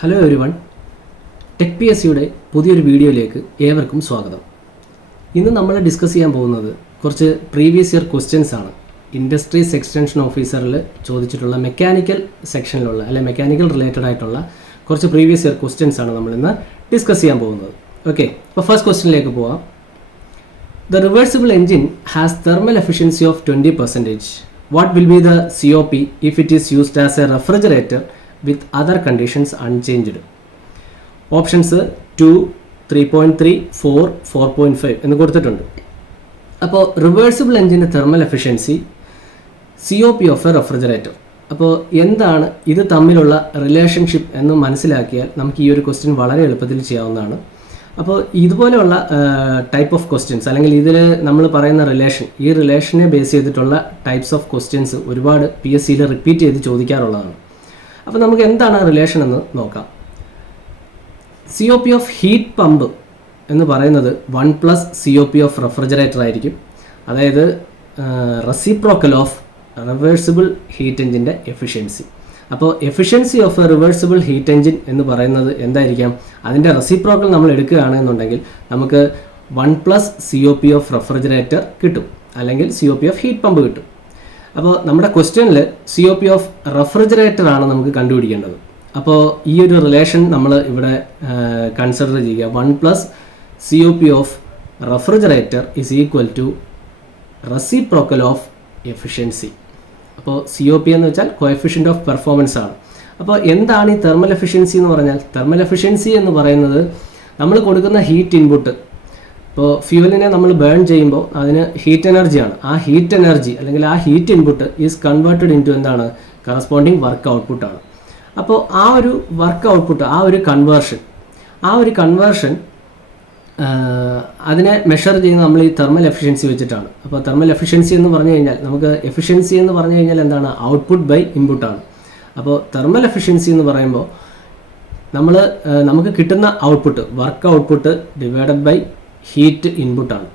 Hello everyone, tech P S സിയുടെ പുതിയൊരു വീഡിയോയിലേക്ക് ഏവർക്കും സ്വാഗതം. ഇന്ന് നമ്മൾ ഡിസ്കസ് ചെയ്യാൻ പോകുന്നത് കുറച്ച് പ്രീവിയസ് ഇയർ ക്വസ്റ്റ്യൻസ് ആണ്. ഇൻഡസ്ട്രീസ് എക്സ്റ്റൻഷൻ ഓഫീസറിൽ ചോദിച്ചിട്ടുള്ള മെക്കാനിക്കൽ സെക്ഷനിലുള്ള മെക്കാനിക്കൽ റിലേറ്റഡ് ആയിട്ടുള്ള കുറച്ച് പ്രീവിയസ് ഇയർ ക്വസ്റ്റ്യൻസ് ആണ് നമ്മളിന്ന് ഡിസ്കസ് ചെയ്യാൻ പോകുന്നത്. ഓക്കെ, അപ്പോൾ ഫസ്റ്റ് ക്വസ്റ്റ്യനിലേക്ക് പോവാം. The reversible engine has thermal efficiency of 20%. What will be the COP if it is used as a refrigerator with other conditions unchanged? Options 2, 3.3, 4, 4.5 എന്ന് കൊടുത്തിട്ടുണ്ട്. അപ്പോൾ റിവേഴ്സിബിൾ എഞ്ചിൻ്റെ thermal efficiency COP of A refrigerator. അപ്പോൾ എന്താണ് ഇത് തമ്മിലുള്ള relationship എന്ന് മനസ്സിലാക്കിയാൽ നമുക്ക് ഈ ഒരു ക്വസ്റ്റ്യൻ വളരെ എളുപ്പത്തിൽ ചെയ്യാവുന്നതാണ്. അപ്പോൾ ഇതുപോലെയുള്ള ടൈപ്പ് ഓഫ് ക്വസ്റ്റ്യൻസ് അല്ലെങ്കിൽ ഇതിൽ നമ്മൾ പറയുന്ന ഈ റിലേഷനെ ബേസ് ചെയ്തിട്ടുള്ള ടൈപ്സ് ഓഫ് ക്വസ്റ്റ്യൻസ് ഒരുപാട് PSCയിൽ റിപ്പീറ്റ് ചെയ്ത് ചോദിക്കാറുള്ളതാണ്. അപ്പോൾ നമുക്ക് എന്താണ് റിലേഷൻ എന്ന് നോക്കാം. COP ഓഫ് ഹീറ്റ് പമ്പ് എന്ന് പറയുന്നത് 1 + COP ഓഫ് റെഫ്രിജറേറ്റർ ആയിരിക്കും. അതായത് റെസിപ്രോക്കൽ ഓഫ് റിവേഴ്സിബിൾ ഹീറ്റ് എഞ്ചിൻ്റെ എഫിഷ്യൻസി. അപ്പോൾ efficiency of A reversible heat engine എന്ന് പറയുന്നത് എന്തായിരിക്കാം? അതിൻ്റെ റെസിപ്രോക്കൽ നമ്മൾ എടുക്കുകയാണെന്നുണ്ടെങ്കിൽ നമുക്ക് 1 + COP ഓഫ് റെഫ്രിജറേറ്റർ കിട്ടും, അല്ലെങ്കിൽ COP ഓഫ് ഹീറ്റ് പമ്പ് കിട്ടും. അപ്പോൾ നമ്മുടെ ക്വസ്റ്റ്യനിൽ COP ഓഫ് റെഫ്രിജറേറ്റർ ആണ് നമുക്ക് കണ്ടുപിടിക്കേണ്ടത്. അപ്പോൾ ഈ ഒരു റിലേഷൻ നമ്മൾ ഇവിടെ കൺസിഡർ ചെയ്യുക. 1 + COP of refrigerator is equal to reciprocal of efficiency. അപ്പോൾ COP എന്ന് വെച്ചാൽ കോഎഫിഷ്യൻ്റ് ഓഫ് പെർഫോമൻസ് ആണ്. അപ്പോൾ എന്താണ് ഈ തെർമൽ എഫിഷ്യൻസി എന്ന് പറഞ്ഞാൽ? തെർമൽ എഫിഷ്യൻസി എന്ന് പറയുന്നത് നമ്മൾ കൊടുക്കുന്ന ഹീറ്റ് ഇൻപുട്ട്. ഇപ്പോൾ ഫ്യൂവലിനെ നമ്മൾ ബേൺ ചെയ്യുമ്പോൾ അതിന് ഹീറ്റ് എനർജിയാണ്. ആ ഹീറ്റ് എനർജി അല്ലെങ്കിൽ ആ heat input is converted into എന്താണ്? കറസ്പോണ്ടിങ് വർക്ക് ഔട്ട്പുട്ടാണ്. അപ്പോൾ ആ ഒരു വർക്ക് ഔട്ട്പുട്ട്, ആ ഒരു കൺവേർഷൻ അതിനെ മെഷർ ചെയ്യുന്നത് നമ്മൾ ഈ തെർമൽ എഫിഷ്യൻസി വെച്ചിട്ടാണ്. അപ്പോൾ തെർമൽ എഫിഷ്യൻസി എന്ന് പറഞ്ഞു കഴിഞ്ഞാൽ എഫിഷ്യൻസി എന്ന് പറഞ്ഞു കഴിഞ്ഞാൽ എന്താണ്? ഔട്ട്പുട്ട് ബൈ ഇൻപുട്ടാണ്. അപ്പോൾ തെർമൽ എഫിഷ്യൻസി എന്ന് പറയുമ്പോൾ നമുക്ക് കിട്ടുന്ന output, work output divided by heat ഇൻപുട്ടാണ്.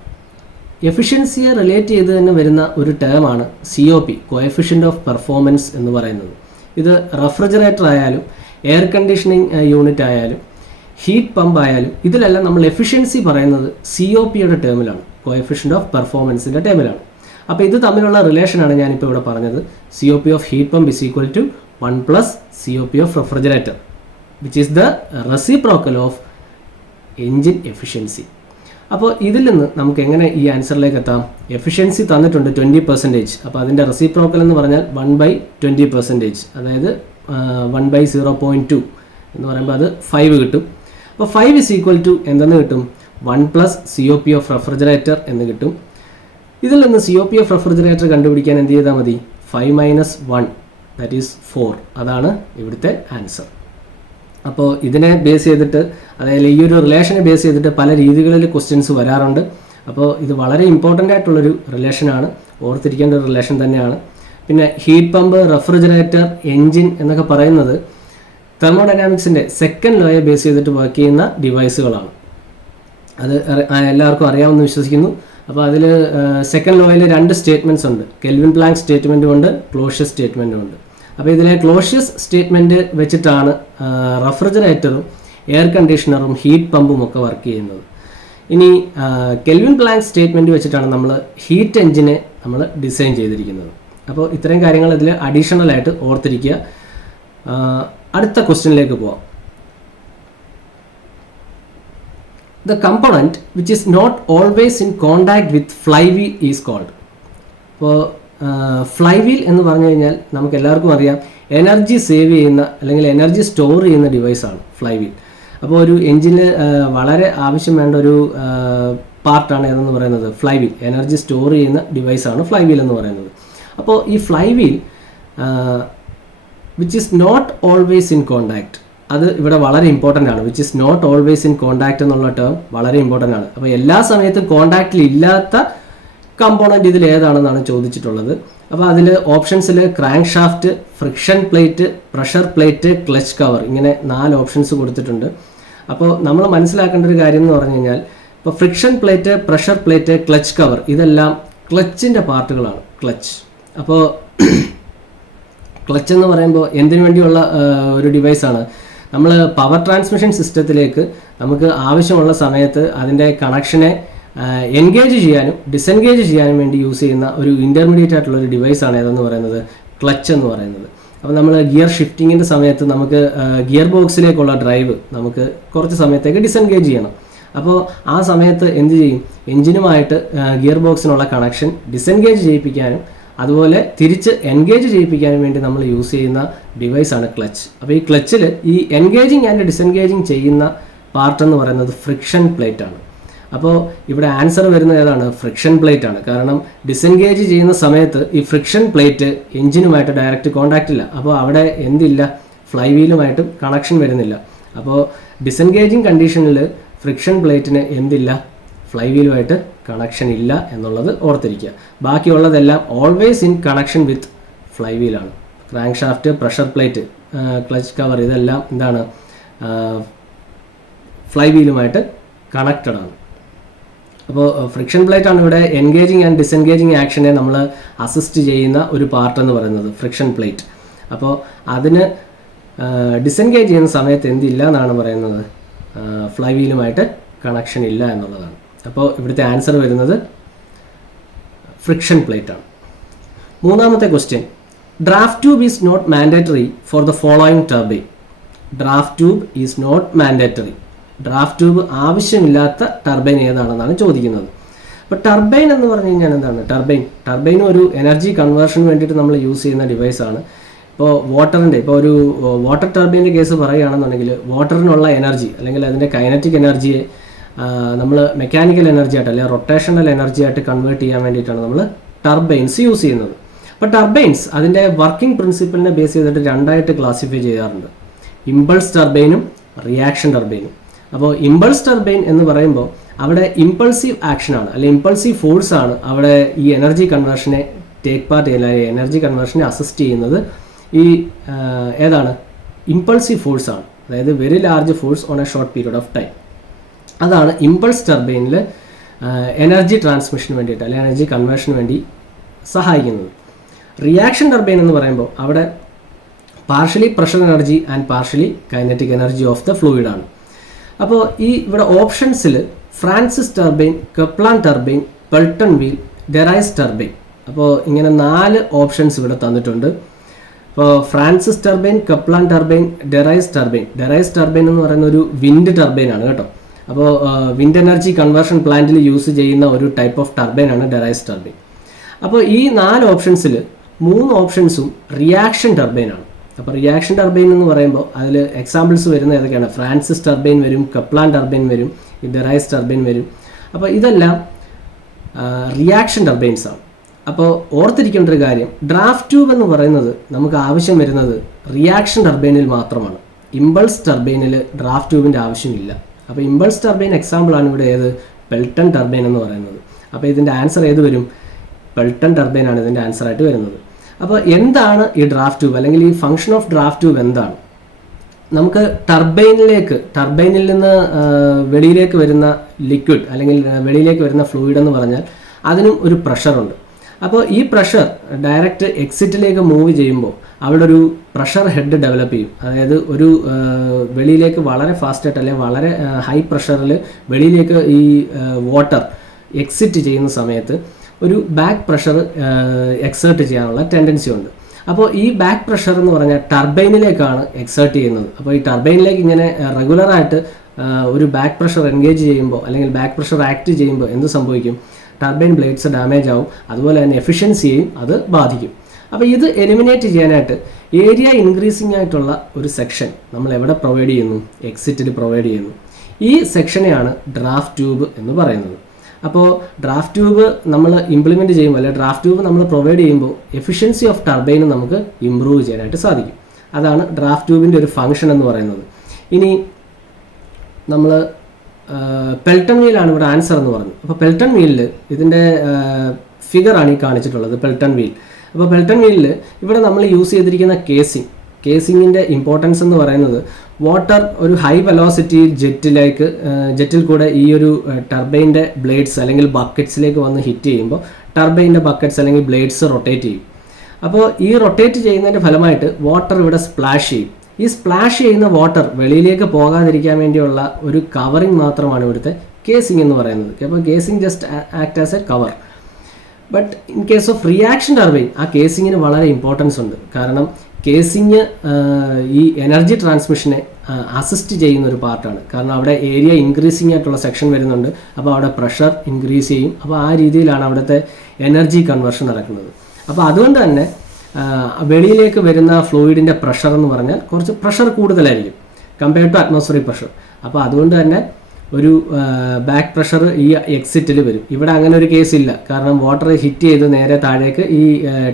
എഫിഷ്യൻസിയെ റിലേറ്റ് ചെയ്ത് തന്നെ വരുന്ന ഒരു ടേമാണ് COP, കോഎഫിഷ്യൻ്റ് ഓഫ് പെർഫോമൻസ് എന്ന് പറയുന്നത്. ഇത് റെഫ്രിജറേറ്റർ ആയാലും എയർ കണ്ടീഷനിങ് യൂണിറ്റ് ആയാലും ഹീറ്റ് പമ്പ് ആയാലും ഇതിലെല്ലാം നമ്മൾ എഫിഷ്യൻസി പറയുന്നത് COPയുടെ ടേമിലാണ്, കോഎഫിഷ്യൻ്റ് ഓഫ് പെർഫോമൻസിൻ്റെ ടേമിലാണ്. അപ്പോൾ ഇത് തമ്മിലുള്ള റിലേഷനാണ് ഞാനിപ്പോൾ ഇവിടെ പറഞ്ഞത്. COP of heat pump is equal to 1 + COP of refrigerator which is the reciprocal of engine efficiency. അപ്പോൾ ഇതിൽ നിന്ന് നമുക്ക് എങ്ങനെ ഈ ആൻസറിലേക്ക് എത്താം? എഫിഷ്യൻസി തന്നിട്ടുണ്ട് 20%. അപ്പോൾ അതിൻ്റെ റെസിപ്രോക്കൽ എന്ന് പറഞ്ഞാൽ 1/20%, അതായത് 1/0.2 എന്ന് പറയുമ്പോൾ അത് 5 കിട്ടും. അപ്പോൾ 5 ഇസ് ഈക്വൽ ടു എന്തെന്ന് കിട്ടും? 1 + COP ഓഫ് റെഫ്രിജറേറ്റർ എന്ന് കിട്ടും. ഇതിൽ നിന്ന് COP ഓഫ് റെഫ്രിജറേറ്റർ കണ്ടുപിടിക്കാൻ എന്ത് ചെയ്താൽ മതി? 5 - 1 ദാറ്റ് ഈസ് 4. അതാണ് ഇവിടുത്തെ ആൻസർ. അപ്പോൾ ഇതിനെ ബേസ് ചെയ്തിട്ട്, അതായത് ഈ ഒരു റിലേഷനെ ബേസ് ചെയ്തിട്ട് പല രീതികളിൽ ക്വസ്റ്റ്യൻസ് വരാറുണ്ട്. അപ്പോൾ ഇത് വളരെ ഇമ്പോർട്ടൻ്റ് ആയിട്ടുള്ളൊരു റിലേഷനാണ്, ഓർത്തിരിക്കേണ്ട ഒരു റിലേഷൻ തന്നെയാണ്. പിന്നെ ഹീറ്റ് പമ്പ്, റെഫ്രിജറേറ്റർ, എൻജിൻ എന്നൊക്കെ പറയുന്നത് തെർമോഡൈനാമിക്സിൻ്റെ സെക്കൻഡ് ലോയെ ബേസ് ചെയ്തിട്ട് വർക്ക് ചെയ്യുന്ന ഡിവൈസുകളാണ്. അത് എല്ലാവർക്കും അറിയാമെന്ന് വിശ്വസിക്കുന്നു. അപ്പോൾ അതിൽ സെക്കൻഡ് ലോയിൽ 2 സ്റ്റേറ്റ്മെൻറ്റ്സ് ഉണ്ട്. കെൽവിൻ പ്ലാങ്ക് സ്റ്റേറ്റ്മെൻറ്റും ഉണ്ട്, ക്ലോഷ്യസ് സ്റ്റേറ്റ്മെൻറ്റും ഉണ്ട്. അപ്പോൾ ഇതിലെ ക്ലോഷ്യസ് സ്റ്റേറ്റ്മെൻറ്റ് വെച്ചിട്ടാണ് റെഫ്രിജറേറ്ററും എയർ കണ്ടീഷണറും ഹീറ്റ് പമ്പും ഒക്കെ വർക്ക് ചെയ്യുന്നത്. ഇനി കെൽവിൻ പ്ലാങ്ക് സ്റ്റേറ്റ്മെൻറ്റ് വെച്ചിട്ടാണ് നമ്മൾ ഹീറ്റ് എഞ്ചിനെ നമ്മൾ ഡിസൈൻ ചെയ്തിരിക്കുന്നത്. അപ്പോൾ ഇത്രയും കാര്യങ്ങൾ ഇതിൽ അഡീഷണലായിട്ട് ഓർത്തിരിക്കുക. അടുത്ത ക്വസ്റ്റ്യനിലേക്ക് പോവാം. The component which is not always in contact with flywheel is called. അപ്പോൾ ഫ്ലൈവീൽ എന്ന് പറഞ്ഞു കഴിഞ്ഞാൽ നമുക്ക് എല്ലാവർക്കും അറിയാം, എനർജി സേവ് ചെയ്യുന്ന അല്ലെങ്കിൽ എനർജി സ്റ്റോർ ചെയ്യുന്ന ഡിവൈസാണ് ഫ്ലൈവീൽ. അപ്പോൾ ഒരു എഞ്ചിനിൽ വളരെ ആവശ്യം വേണ്ട ഒരു പാർട്ടാണ് ഏതെന്ന് പറയുന്നത് ഫ്ലൈവീൽ. എനർജി സ്റ്റോർ ചെയ്യുന്ന ഡിവൈസാണ് ഫ്ലൈവീൽ എന്ന് പറയുന്നത്. അപ്പോൾ ഈ flywheel which is not always in contact, അത് ഇവിടെ വളരെ ഇമ്പോർട്ടൻ്റ് ആണ്. Which is not always in contact എന്നുള്ള ടേം വളരെ ഇമ്പോർട്ടൻ്റ് ആണ്. അപ്പോൾ എല്ലാ സമയത്തും കോണ്ടാക്റ്റിൽ ഇല്ലാത്ത കമ്പോണൻറ്റ് ഇതിൽ ഏതാണെന്നാണ് ചോദിച്ചിട്ടുള്ളത്. അപ്പോൾ അതിൽ ഓപ്ഷൻസിൽ crankshaft, friction plate, pressure plate, clutch cover, ഇങ്ങനെ 4 ഓപ്ഷൻസ് കൊടുത്തിട്ടുണ്ട്. അപ്പോൾ നമ്മൾ മനസ്സിലാക്കേണ്ട ഒരു കാര്യം എന്ന് പറഞ്ഞു കഴിഞ്ഞാൽ, ഇപ്പോൾ friction plate, pressure plate, clutch cover ഇതെല്ലാം ക്ലച്ചിൻ്റെ പാർട്ടുകളാണ്. ക്ലച്ച് അപ്പോൾ ക്ലച്ച് എന്ന് പറയുമ്പോൾ എന്തിനു വേണ്ടിയുള്ള ഒരു ഡിവൈസാണ്? നമ്മൾ പവർ ട്രാൻസ്മിഷൻ സിസ്റ്റത്തിലേക്ക് നമുക്ക് ആവശ്യമുള്ള സമയത്ത് അതിൻ്റെ കണക്ഷനെ എൻഗേജ് ചെയ്യാനും ഡിസെൻഗേജ് ചെയ്യാനും വേണ്ടി യൂസ് ചെയ്യുന്ന ഒരു ഇൻ്റർമീഡിയറ്റ് ആയിട്ടുള്ള ഒരു ഡിവൈസാണ് ഏതെന്ന് പറയുന്നത് ക്ലച്ച് എന്ന് പറയുന്നത്. അപ്പോൾ നമ്മൾ ഗിയർ ഷിഫ്റ്റിങ്ങിൻ്റെ സമയത്ത് നമുക്ക് ഗിയർ ബോക്സിലേക്കുള്ള ഡ്രൈവ് നമുക്ക് കുറച്ച് സമയത്തേക്ക് ഡിസെൻഗേജ് ചെയ്യണം. അപ്പോൾ ആ സമയത്ത് എന്ത് ചെയ്യും, എഞ്ചിനുമായിട്ട് ഗിയർ ബോക്സിനുള്ള കണക്ഷൻ ഡിസെൻഗേജ് ചെയ്യിപ്പിക്കാനും അതുപോലെ തിരിച്ച് എൻഗേജ് ചെയ്യിപ്പിക്കാനും വേണ്ടി നമ്മൾ യൂസ് ചെയ്യുന്ന ഡിവൈസാണ് ക്ലച്ച്. അപ്പോൾ ഈ ക്ലച്ചിൽ ഈ എൻഗേജിങ് ആൻഡ് ഡിസെൻഗേജിങ് ചെയ്യുന്ന പാർട്ട് എന്ന് പറയുന്നത് ഫ്രിക്ഷൻ പ്ലേറ്റ് ആണ്. അപ്പോൾ ഇവിടെ ആൻസർ വരുന്നത് ഏതാണ്? ഫ്രിക്ഷൻ പ്ലേറ്റ് ആണ്. കാരണം ഡിസെൻഗേജ് ചെയ്യുന്ന സമയത്ത് ഈ ഫ്രിക്ഷൻ പ്ലേറ്റ് എഞ്ചിനുമായിട്ട് ഡയറക്റ്റ് കോൺടാക്റ്റ് ഇല്ല. അപ്പോൾ അവിടെ എന്തില്ല, ഫ്ലൈ വീലുമായിട്ടും കണക്ഷൻ വരുന്നില്ല. അപ്പോൾ ഡിസെൻഗേജിങ് കണ്ടീഷനിൽ ഫ്രിക്ഷൻ പ്ലേറ്റിന് എന്തില്ല, ഫ്ലൈ വീലുമായിട്ട് കണക്ഷൻ ഇല്ല എന്നുള്ളത് ഓർത്തിരിക്കുക. ബാക്കിയുള്ളതെല്ലാം ഓൾവേസ് ഇൻ കണക്ഷൻ വിത്ത് ഫ്ലൈ വീലാണ്. Crankshaft, pressure plate, clutch cover, ഇതെല്ലാം എന്താണ്, ഫ്ലൈ വീലുമായിട്ട് കണക്റ്റഡ് ആണ്. അപ്പോൾ ഫ്രിക്ഷൻ പ്ലേറ്റ് ആണ് ഇവിടെ എൻഗേജിങ് ആൻഡ് ഡിസെൻഗേജിങ് ആക്ഷനെ നമ്മൾ അസിസ്റ്റ് ചെയ്യുന്ന ഒരു പാർട്ട് എന്ന് പറയുന്നത് ഫ്രിക്ഷൻ പ്ലേറ്റ്. അപ്പോൾ അതിന് ഡിസെൻഗേജ് ചെയ്യുന്ന സമയത്ത് എന്തില്ല എന്നാണ് പറയുന്നത്, ഫ്ലൈ വീലുമായിട്ട് കണക്ഷൻ ഇല്ല എന്നുള്ളതാണ്. അപ്പോൾ ഇവിടുത്തെ ആൻസർ വരുന്നത് ഫ്രിക്ഷൻ പ്ലേറ്റ് ആണ്. മൂന്നാമത്തെ question, draft tube is not mandatory for the following turbine. Draft tube is not mandatory. Draft tube ആവശ്യമില്ലാത്ത ടർബൈൻ ഏതാണെന്നാണ് ചോദിക്കുന്നത്. അപ്പോൾ ടർബൈൻ എന്ന് പറഞ്ഞു കഴിഞ്ഞാൽ എന്താണ്? ടർബൈൻ ഒരു എനർജി കൺവേർഷന് വേണ്ടിയിട്ട് നമ്മൾ യൂസ് ചെയ്യുന്ന ഡിവൈസാണ്. ഇപ്പോൾ വാട്ടറിൻ്റെ, ഇപ്പോൾ ഒരു വാട്ടർ ടർബൈൻ്റെ കേസ് പറയുകയാണെന്നുണ്ടെങ്കിൽ വാട്ടറിനുള്ള എനർജി അല്ലെങ്കിൽ അതിൻ്റെ കൈനറ്റിക് എനർജിയെ നമ്മൾ മെക്കാനിക്കൽ എനർജി ആയിട്ട് അല്ലെങ്കിൽ റൊട്ടേഷണൽ എനർജി ആയിട്ട് കൺവേർട്ട് ചെയ്യാൻ വേണ്ടിയിട്ടാണ് നമ്മൾ ടർബൈൻസ് യൂസ് ചെയ്യുന്നത്. അപ്പോൾ ടർബൈൻസ് അതിൻ്റെ വർക്കിംഗ് പ്രിൻസിപ്പിളിനെ ബേസ് ചെയ്തിട്ട് രണ്ടായിട്ട് ക്ലാസിഫൈ ചെയ്യാറുണ്ട്, ഇമ്പൾസ് ടർബൈനും റിയാക്ഷൻ ടർബൈനും. അപ്പോൾ ഇമ്പൾസ് ടർബൈൻ എന്ന് പറയുമ്പോൾ അവിടെ ഇമ്പൾസീവ് ആക്ഷനാണ് അല്ലെങ്കിൽ ഇമ്പൾസീവ് ഫോഴ്സാണ് അവിടെ ഈ എനർജി കൺവേർഷനെ ടേക്ക് പാർട്ട് ചെയ്യുന്ന എനർജി കൺവേർഷനെ അസിസ്റ്റ് ചെയ്യുന്നത്. ഈ ഏതാണ്? ഇമ്പൾസീവ് ഫോഴ്സാണ്, അതായത് very large force on A short period of time. അതാണ് ഇമ്പൾസ് ടർബൈനിൽ എനർജി ട്രാൻസ്മിഷന് വേണ്ടിയിട്ട് അല്ലെങ്കിൽ എനർജി കൺവേർഷന് വേണ്ടി സഹായിക്കുന്നത്. റിയാക്ഷൻ ടർബൈൻ എന്ന് പറയുമ്പോൾ അവിടെ partially pressure energy and partially kinetic energy of the fluid ആണ്. അപ്പോൾ ഇവിടെ ഓപ്ഷൻസിൽ Francis turbine, Kaplan turbine, Pelton wheel, Darrieus turbine, അപ്പോൾ ഇങ്ങനെ 4 ഓപ്ഷൻസ് ഇവിടെ തന്നിട്ടുണ്ട്. അപ്പോൾ Francis turbine, Kaplan turbine, Darrieus turbine എന്ന് പറയുന്ന ഒരു വിൻഡ് ടർബൈൻ ആണ് കേട്ടോ. അപ്പോൾ വിൻഡ് എനർജി കൺവേർഷൻ പ്ലാന്റിൽ യൂസ് ചെയ്യുന്ന ഒരു ടൈപ്പ് ഓഫ് ടർബൈനാണ് ഡെറൈസ് ടർബൈൻ. അപ്പോൾ ഈ 4 ഓപ്ഷൻസിൽ 3 ഓപ്ഷൻസും റിയാക്ഷൻ ടർബൈനാണ്. അപ്പോൾ റിയാക്ഷൻ ടർബൈൻ എന്ന് പറയുമ്പോൾ അതിൽ എക്സാമ്പിൾസ് വരുന്ന ഏതൊക്കെയാണ്? ഫ്രാൻസിസ് ടർബൈൻ വരും, കെപ്ലാൻ ടർബൈൻ വരും, ഡെറൈസ് ടർബൈൻ വരും. അപ്പോൾ ഇതെല്ലാം റിയാക്ഷൻ ടർബൈൻസ് ആണ്. അപ്പോൾ ഓർത്തിരിക്കേണ്ട ഒരു കാര്യം, ഡ്രാഫ്റ്റ് ട്യൂബ് എന്ന് പറയുന്നത് നമുക്ക് ആവശ്യം വരുന്നത് റിയാക്ഷൻ ടർബൈനിൽ മാത്രമാണ്. ഇമ്പൾസ് ടർബൈനിൽ ഡ്രാഫ്റ്റ് ട്യൂബിൻ്റെ ആവശ്യമില്ല. അപ്പോൾ ഇമ്പൾസ് ടർബൈൻ എക്സാമ്പിളാണ് ഇവിടെ ഏത്? പെൽട്ടൺ ടർബൈൻ എന്ന് പറയുന്നത്. അപ്പോൾ ഇതിൻ്റെ ആൻസർ ഏത് വരും? പെൽട്ടൺ ടർബൈൻ ആണ് ഇതിൻ്റെ ആൻസറായിട്ട് വരുന്നത്. അപ്പോൾ എന്താണ് ഈ ഡ്രാഫ്റ്റ് ട്യൂബ് അല്ലെങ്കിൽ ഈ ഫംഗ്ഷൻ ഓഫ് ഡ്രാഫ്റ്റ് ട്യൂബ് എന്താണ്? നമുക്ക് ടർബൈനിൽ നിന്ന് വെളിയിലേക്ക് വരുന്ന ലിക്വിഡ് അല്ലെങ്കിൽ വെളിയിലേക്ക് വരുന്ന ഫ്ലൂയിഡ് എന്ന് പറഞ്ഞാൽ അതിനും ഒരു പ്രഷറുണ്ട്. അപ്പോൾ ഈ പ്രഷർ ഡയറക്റ്റ് എക്സിറ്റിലേക്ക് മൂവ് ചെയ്യുമ്പോൾ അവിടെ ഒരു പ്രഷർ ഹെഡ് ഡെവലപ്പ് ചെയ്യും. അതായത് ഒരു വെളിയിലേക്ക് വളരെ ഫാസ്റ്റായിട്ട് അല്ലെങ്കിൽ വളരെ ഹൈ പ്രഷറിൽ വെളിയിലേക്ക് ഈ വാട്ടർ എക്സിറ്റ് ചെയ്യുന്ന സമയത്ത് ഒരു ബാക്ക് പ്രഷർ എക്സേർട്ട് ചെയ്യാനുള്ള ടെൻഡൻസി ഉണ്ട്. അപ്പോൾ ഈ ബാക്ക് പ്രഷർ എന്ന് പറഞ്ഞാൽ ടർബൈനിലേക്കാണ് എക്സേർട്ട് ചെയ്യുന്നത്. അപ്പോൾ ഈ ടർബൈനിലേക്ക് ഇങ്ങനെ റെഗുലറായിട്ട് ഒരു ബാക്ക് പ്രഷർ എൻഗേജ് ചെയ്യുമ്പോൾ അല്ലെങ്കിൽ ബാക്ക് പ്രഷർ ആക്ട് ചെയ്യുമ്പോൾ എന്ത് സംഭവിക്കും? ടർബൈൻ ബ്ലേഡ്സ് ഡാമേജ് ആവും, അതുപോലെ തന്നെ എഫിഷ്യൻസിയെയും അത് ബാധിക്കും. അപ്പോൾ ഇത് എലിമിനേറ്റ് ചെയ്യാനായിട്ട് ഏരിയ ഇൻക്രീസിംഗ് ആയിട്ടുള്ള ഒരു സെക്ഷൻ നമ്മൾ എവിടെ പ്രൊവൈഡ് ചെയ്യുന്നു? എക്സിറ്റിൽ പ്രൊവൈഡ് ചെയ്യുന്നു. ഈ സെക്ഷനെയാണ് ഡ്രാഫ്റ്റ് ട്യൂബ് എന്ന് പറയുന്നത്. അപ്പോൾ ഡ്രാഫ്റ്റ് ട്യൂബ് നമ്മൾ ഇംപ്ലിമെൻറ്റ് ചെയ്യുമ്പോൾ അല്ലെങ്കിൽ ഡ്രാഫ്റ്റ് ട്യൂബ് നമ്മൾ പ്രൊവൈഡ് ചെയ്യുമ്പോൾ എഫിഷ്യൻസി ഓഫ് ടർബൈന് നമുക്ക് ഇമ്പ്രൂവ് ചെയ്യാനായിട്ട് സാധിക്കും. അതാണ് ഡ്രാഫ്റ്റ് ട്യൂബിൻ്റെ ഒരു ഫംഗ്ഷൻ എന്ന് പറയുന്നത്. ഇനി നമ്മൾ പെൽട്ടൺ വീലാണ് ഇവിടെ ആൻസർ എന്ന് പറഞ്ഞു. അപ്പോൾ പെൽട്ടൺ വീലിൽ ഇതിൻ്റെ ഫിഗറാണ് ഈ കാണിച്ചിട്ടുള്ളത്, പെൽട്ടൺ വീൽ. അപ്പോൾ പെൽട്ടൺ വീലിൽ ഇവിടെ നമ്മൾ യൂസ് ചെയ്തിരിക്കുന്ന കേസിങ്ങിൻ്റെ ഇമ്പോർട്ടൻസ് എന്ന് പറയുന്നത് വാട്ടർ ഒരു ഹൈ വെലോസിറ്റി ജെറ്റിൽ കൂടെ ഈ ഒരു ടർബൈൻ്റെ ബ്ലേഡ്സ് അല്ലെങ്കിൽ ബക്കറ്റ്സിലേക്ക് വന്ന് ഹിറ്റ് ചെയ്യുമ്പോൾ ടർബൈൻ്റെ ബക്കറ്റ്സ് അല്ലെങ്കിൽ ബ്ലേഡ്സ് റൊട്ടേറ്റ് ചെയ്യും. അപ്പോൾ ഈ റൊട്ടേറ്റ് ചെയ്യുന്നതിൻ്റെ ഫലമായിട്ട് വാട്ടർ ഇവിടെ സ്പ്ലാഷ് ചെയ്യും. ഈ സ്പ്ലാഷ് ചെയ്യുന്ന വാട്ടർ വെളിയിലേക്ക് പോകാതിരിക്കാൻ വേണ്ടിയുള്ള ഒരു കവറിങ് മാത്രമാണ് ഇവിടുത്തെ കേസിംഗ് എന്ന് പറയുന്നത്. അപ്പോൾ casing just act as A cover. But in case of reaction turbine ആ കേസിങ്ങിന് വളരെ ഇമ്പോർട്ടൻസ് ഉണ്ട്. കാരണം കേസിങ് ഈ എനർജി ട്രാൻസ്മിഷനെ അസിസ്റ്റ് ചെയ്യുന്ന ഒരു പാർട്ടാണ്. കാരണം അവിടെ ഏരിയ ഇൻക്രീസിങ് ആയിട്ടുള്ള സെക്ഷൻ വരുന്നുണ്ട്. അപ്പോൾ അവിടെ പ്രഷർ ഇൻക്രീസ് ചെയ്യും. അപ്പോൾ ആ രീതിയിലാണ് അവിടുത്തെ എനർജി കൺവേർഷൻ നടക്കുന്നത്. അപ്പോൾ അതുകൊണ്ട് തന്നെ വെളിയിലേക്ക് വരുന്ന ഫ്ലൂയിഡിൻ്റെ പ്രഷർ എന്ന് പറഞ്ഞാൽ കുറച്ച് പ്രഷർ കൂടുതലായിരിക്കും കമ്പയർഡ് ടു അറ്റ്മോസ്ഫിയറിക് പ്രഷർ. അപ്പോൾ അതുകൊണ്ട് തന്നെ ഒരു ബാക്ക് പ്രഷർ ഈ എക്സിറ്റിൽ വരും. ഇവിടെ അങ്ങനെ ഒരു കേസ് ഇല്ല. കാരണം വാട്ടർ ഹിറ്റ് ചെയ്ത് നേരെ താഴേക്ക് ഈ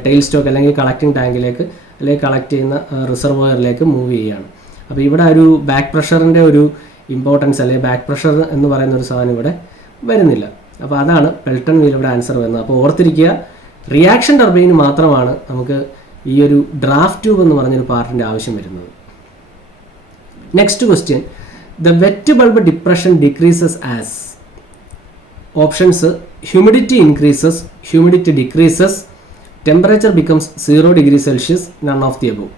ടെയിൽ സ്റ്റോക്ക് അല്ലെങ്കിൽ കളക്ടിങ് ടാങ്കിലേക്ക് അല്ലെങ്കിൽ കളക്ട് ചെയ്യുന്ന റിസർവോയറിലേക്ക് മൂവ് ചെയ്യുകയാണ്. അപ്പോൾ ഇവിടെ ഒരു ബാക്ക് പ്രഷറിൻ്റെ ഒരു ഇമ്പോർട്ടൻസ് അല്ലെങ്കിൽ ബാക്ക് പ്രഷർ എന്ന് പറയുന്ന ഒരു സാധനം ഇവിടെ വരുന്നില്ല. അപ്പോൾ അതാണ് പെൽട്ടൺ വീൽ ഇവിടെ ആൻസർ വരുന്നത്. അപ്പോൾ ഓർത്തിരിക്കുക, റിയാക്ഷൻ ടർബൈന് മാത്രമാണ് നമുക്ക് ഈ ഒരു ഡ്രാഫ്റ്റ് ട്യൂബ് എന്ന് പറഞ്ഞൊരു പാർട്ടിൻ്റെ ആവശ്യം വരുന്നത്. Next question, the wet bulb depression decreases as options humidity increases, humidity decreases, temperature becomes 0 degree Celsius, none of the above.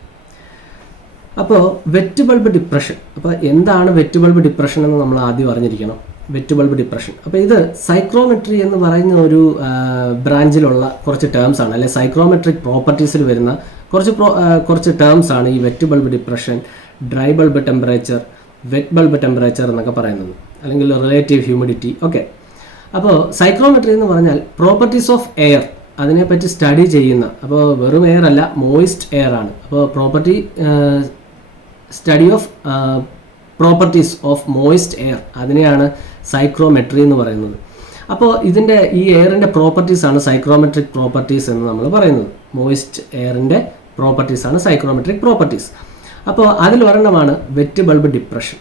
അപ്പോൾ വെറ്റ് ബൾബ് ഡിപ്രഷൻ, അപ്പോൾ എന്താണ് വെറ്റ് ബൾബ് ഡിപ്രഷൻ എന്ന് നമ്മൾ ആദ്യം അറിഞ്ഞിരിക്കണം. വെറ്റ് ബൾബ് ഡിപ്രഷൻ, അപ്പോൾ ഇത് സൈക്രോമെട്രി എന്ന് പറയുന്ന ഒരു ബ്രാഞ്ചിലുള്ള കുറച്ച് ടേംസ് ആണ്, അല്ലെ സൈക്രോമെട്രിക് പ്രോപ്പർട്ടീസിൽ വരുന്ന കുറച്ച് ടേംസ് ആണ് ഈ wet bulb depression, dry bulb temperature, wet bulb temperature എന്നൊക്കെ പറയുന്നത്, അല്ലെങ്കിൽ റിലേറ്റീവ് ഹ്യൂമിഡിറ്റി. ഓക്കെ, അപ്പോൾ സൈക്രോമെട്രി എന്ന് പറഞ്ഞാൽ പ്രോപ്പർട്ടീസ് ഓഫ് എയർ, അതിനെപ്പറ്റി സ്റ്റഡി ചെയ്യുന്ന, അപ്പോൾ വെറും എയർ അല്ല, മോയിസ്റ്റ് എയർ ആണ്. അപ്പോൾ study of properties of moist air, അതിനെയാണ് സൈക്രോമെട്രി എന്ന് പറയുന്നത്. അപ്പോൾ ഇതിൻ്റെ ഈ എയറിൻ്റെ പ്രോപ്പർട്ടീസ് ആണ് സൈക്രോമെട്രിക് പ്രോപ്പർട്ടീസ് എന്ന് നമ്മൾ പറയുന്നത്. മോയിസ്റ്റ് എയറിൻ്റെ പ്രോപ്പർട്ടീസ് ആണ് സൈക്രോമെട്രിക് പ്രോപ്പർട്ടീസ്. അപ്പോൾ അതിൽ ഒരെണ്ണമാണ് വെറ്റ് ബൾബ് ഡിപ്രഷൻ.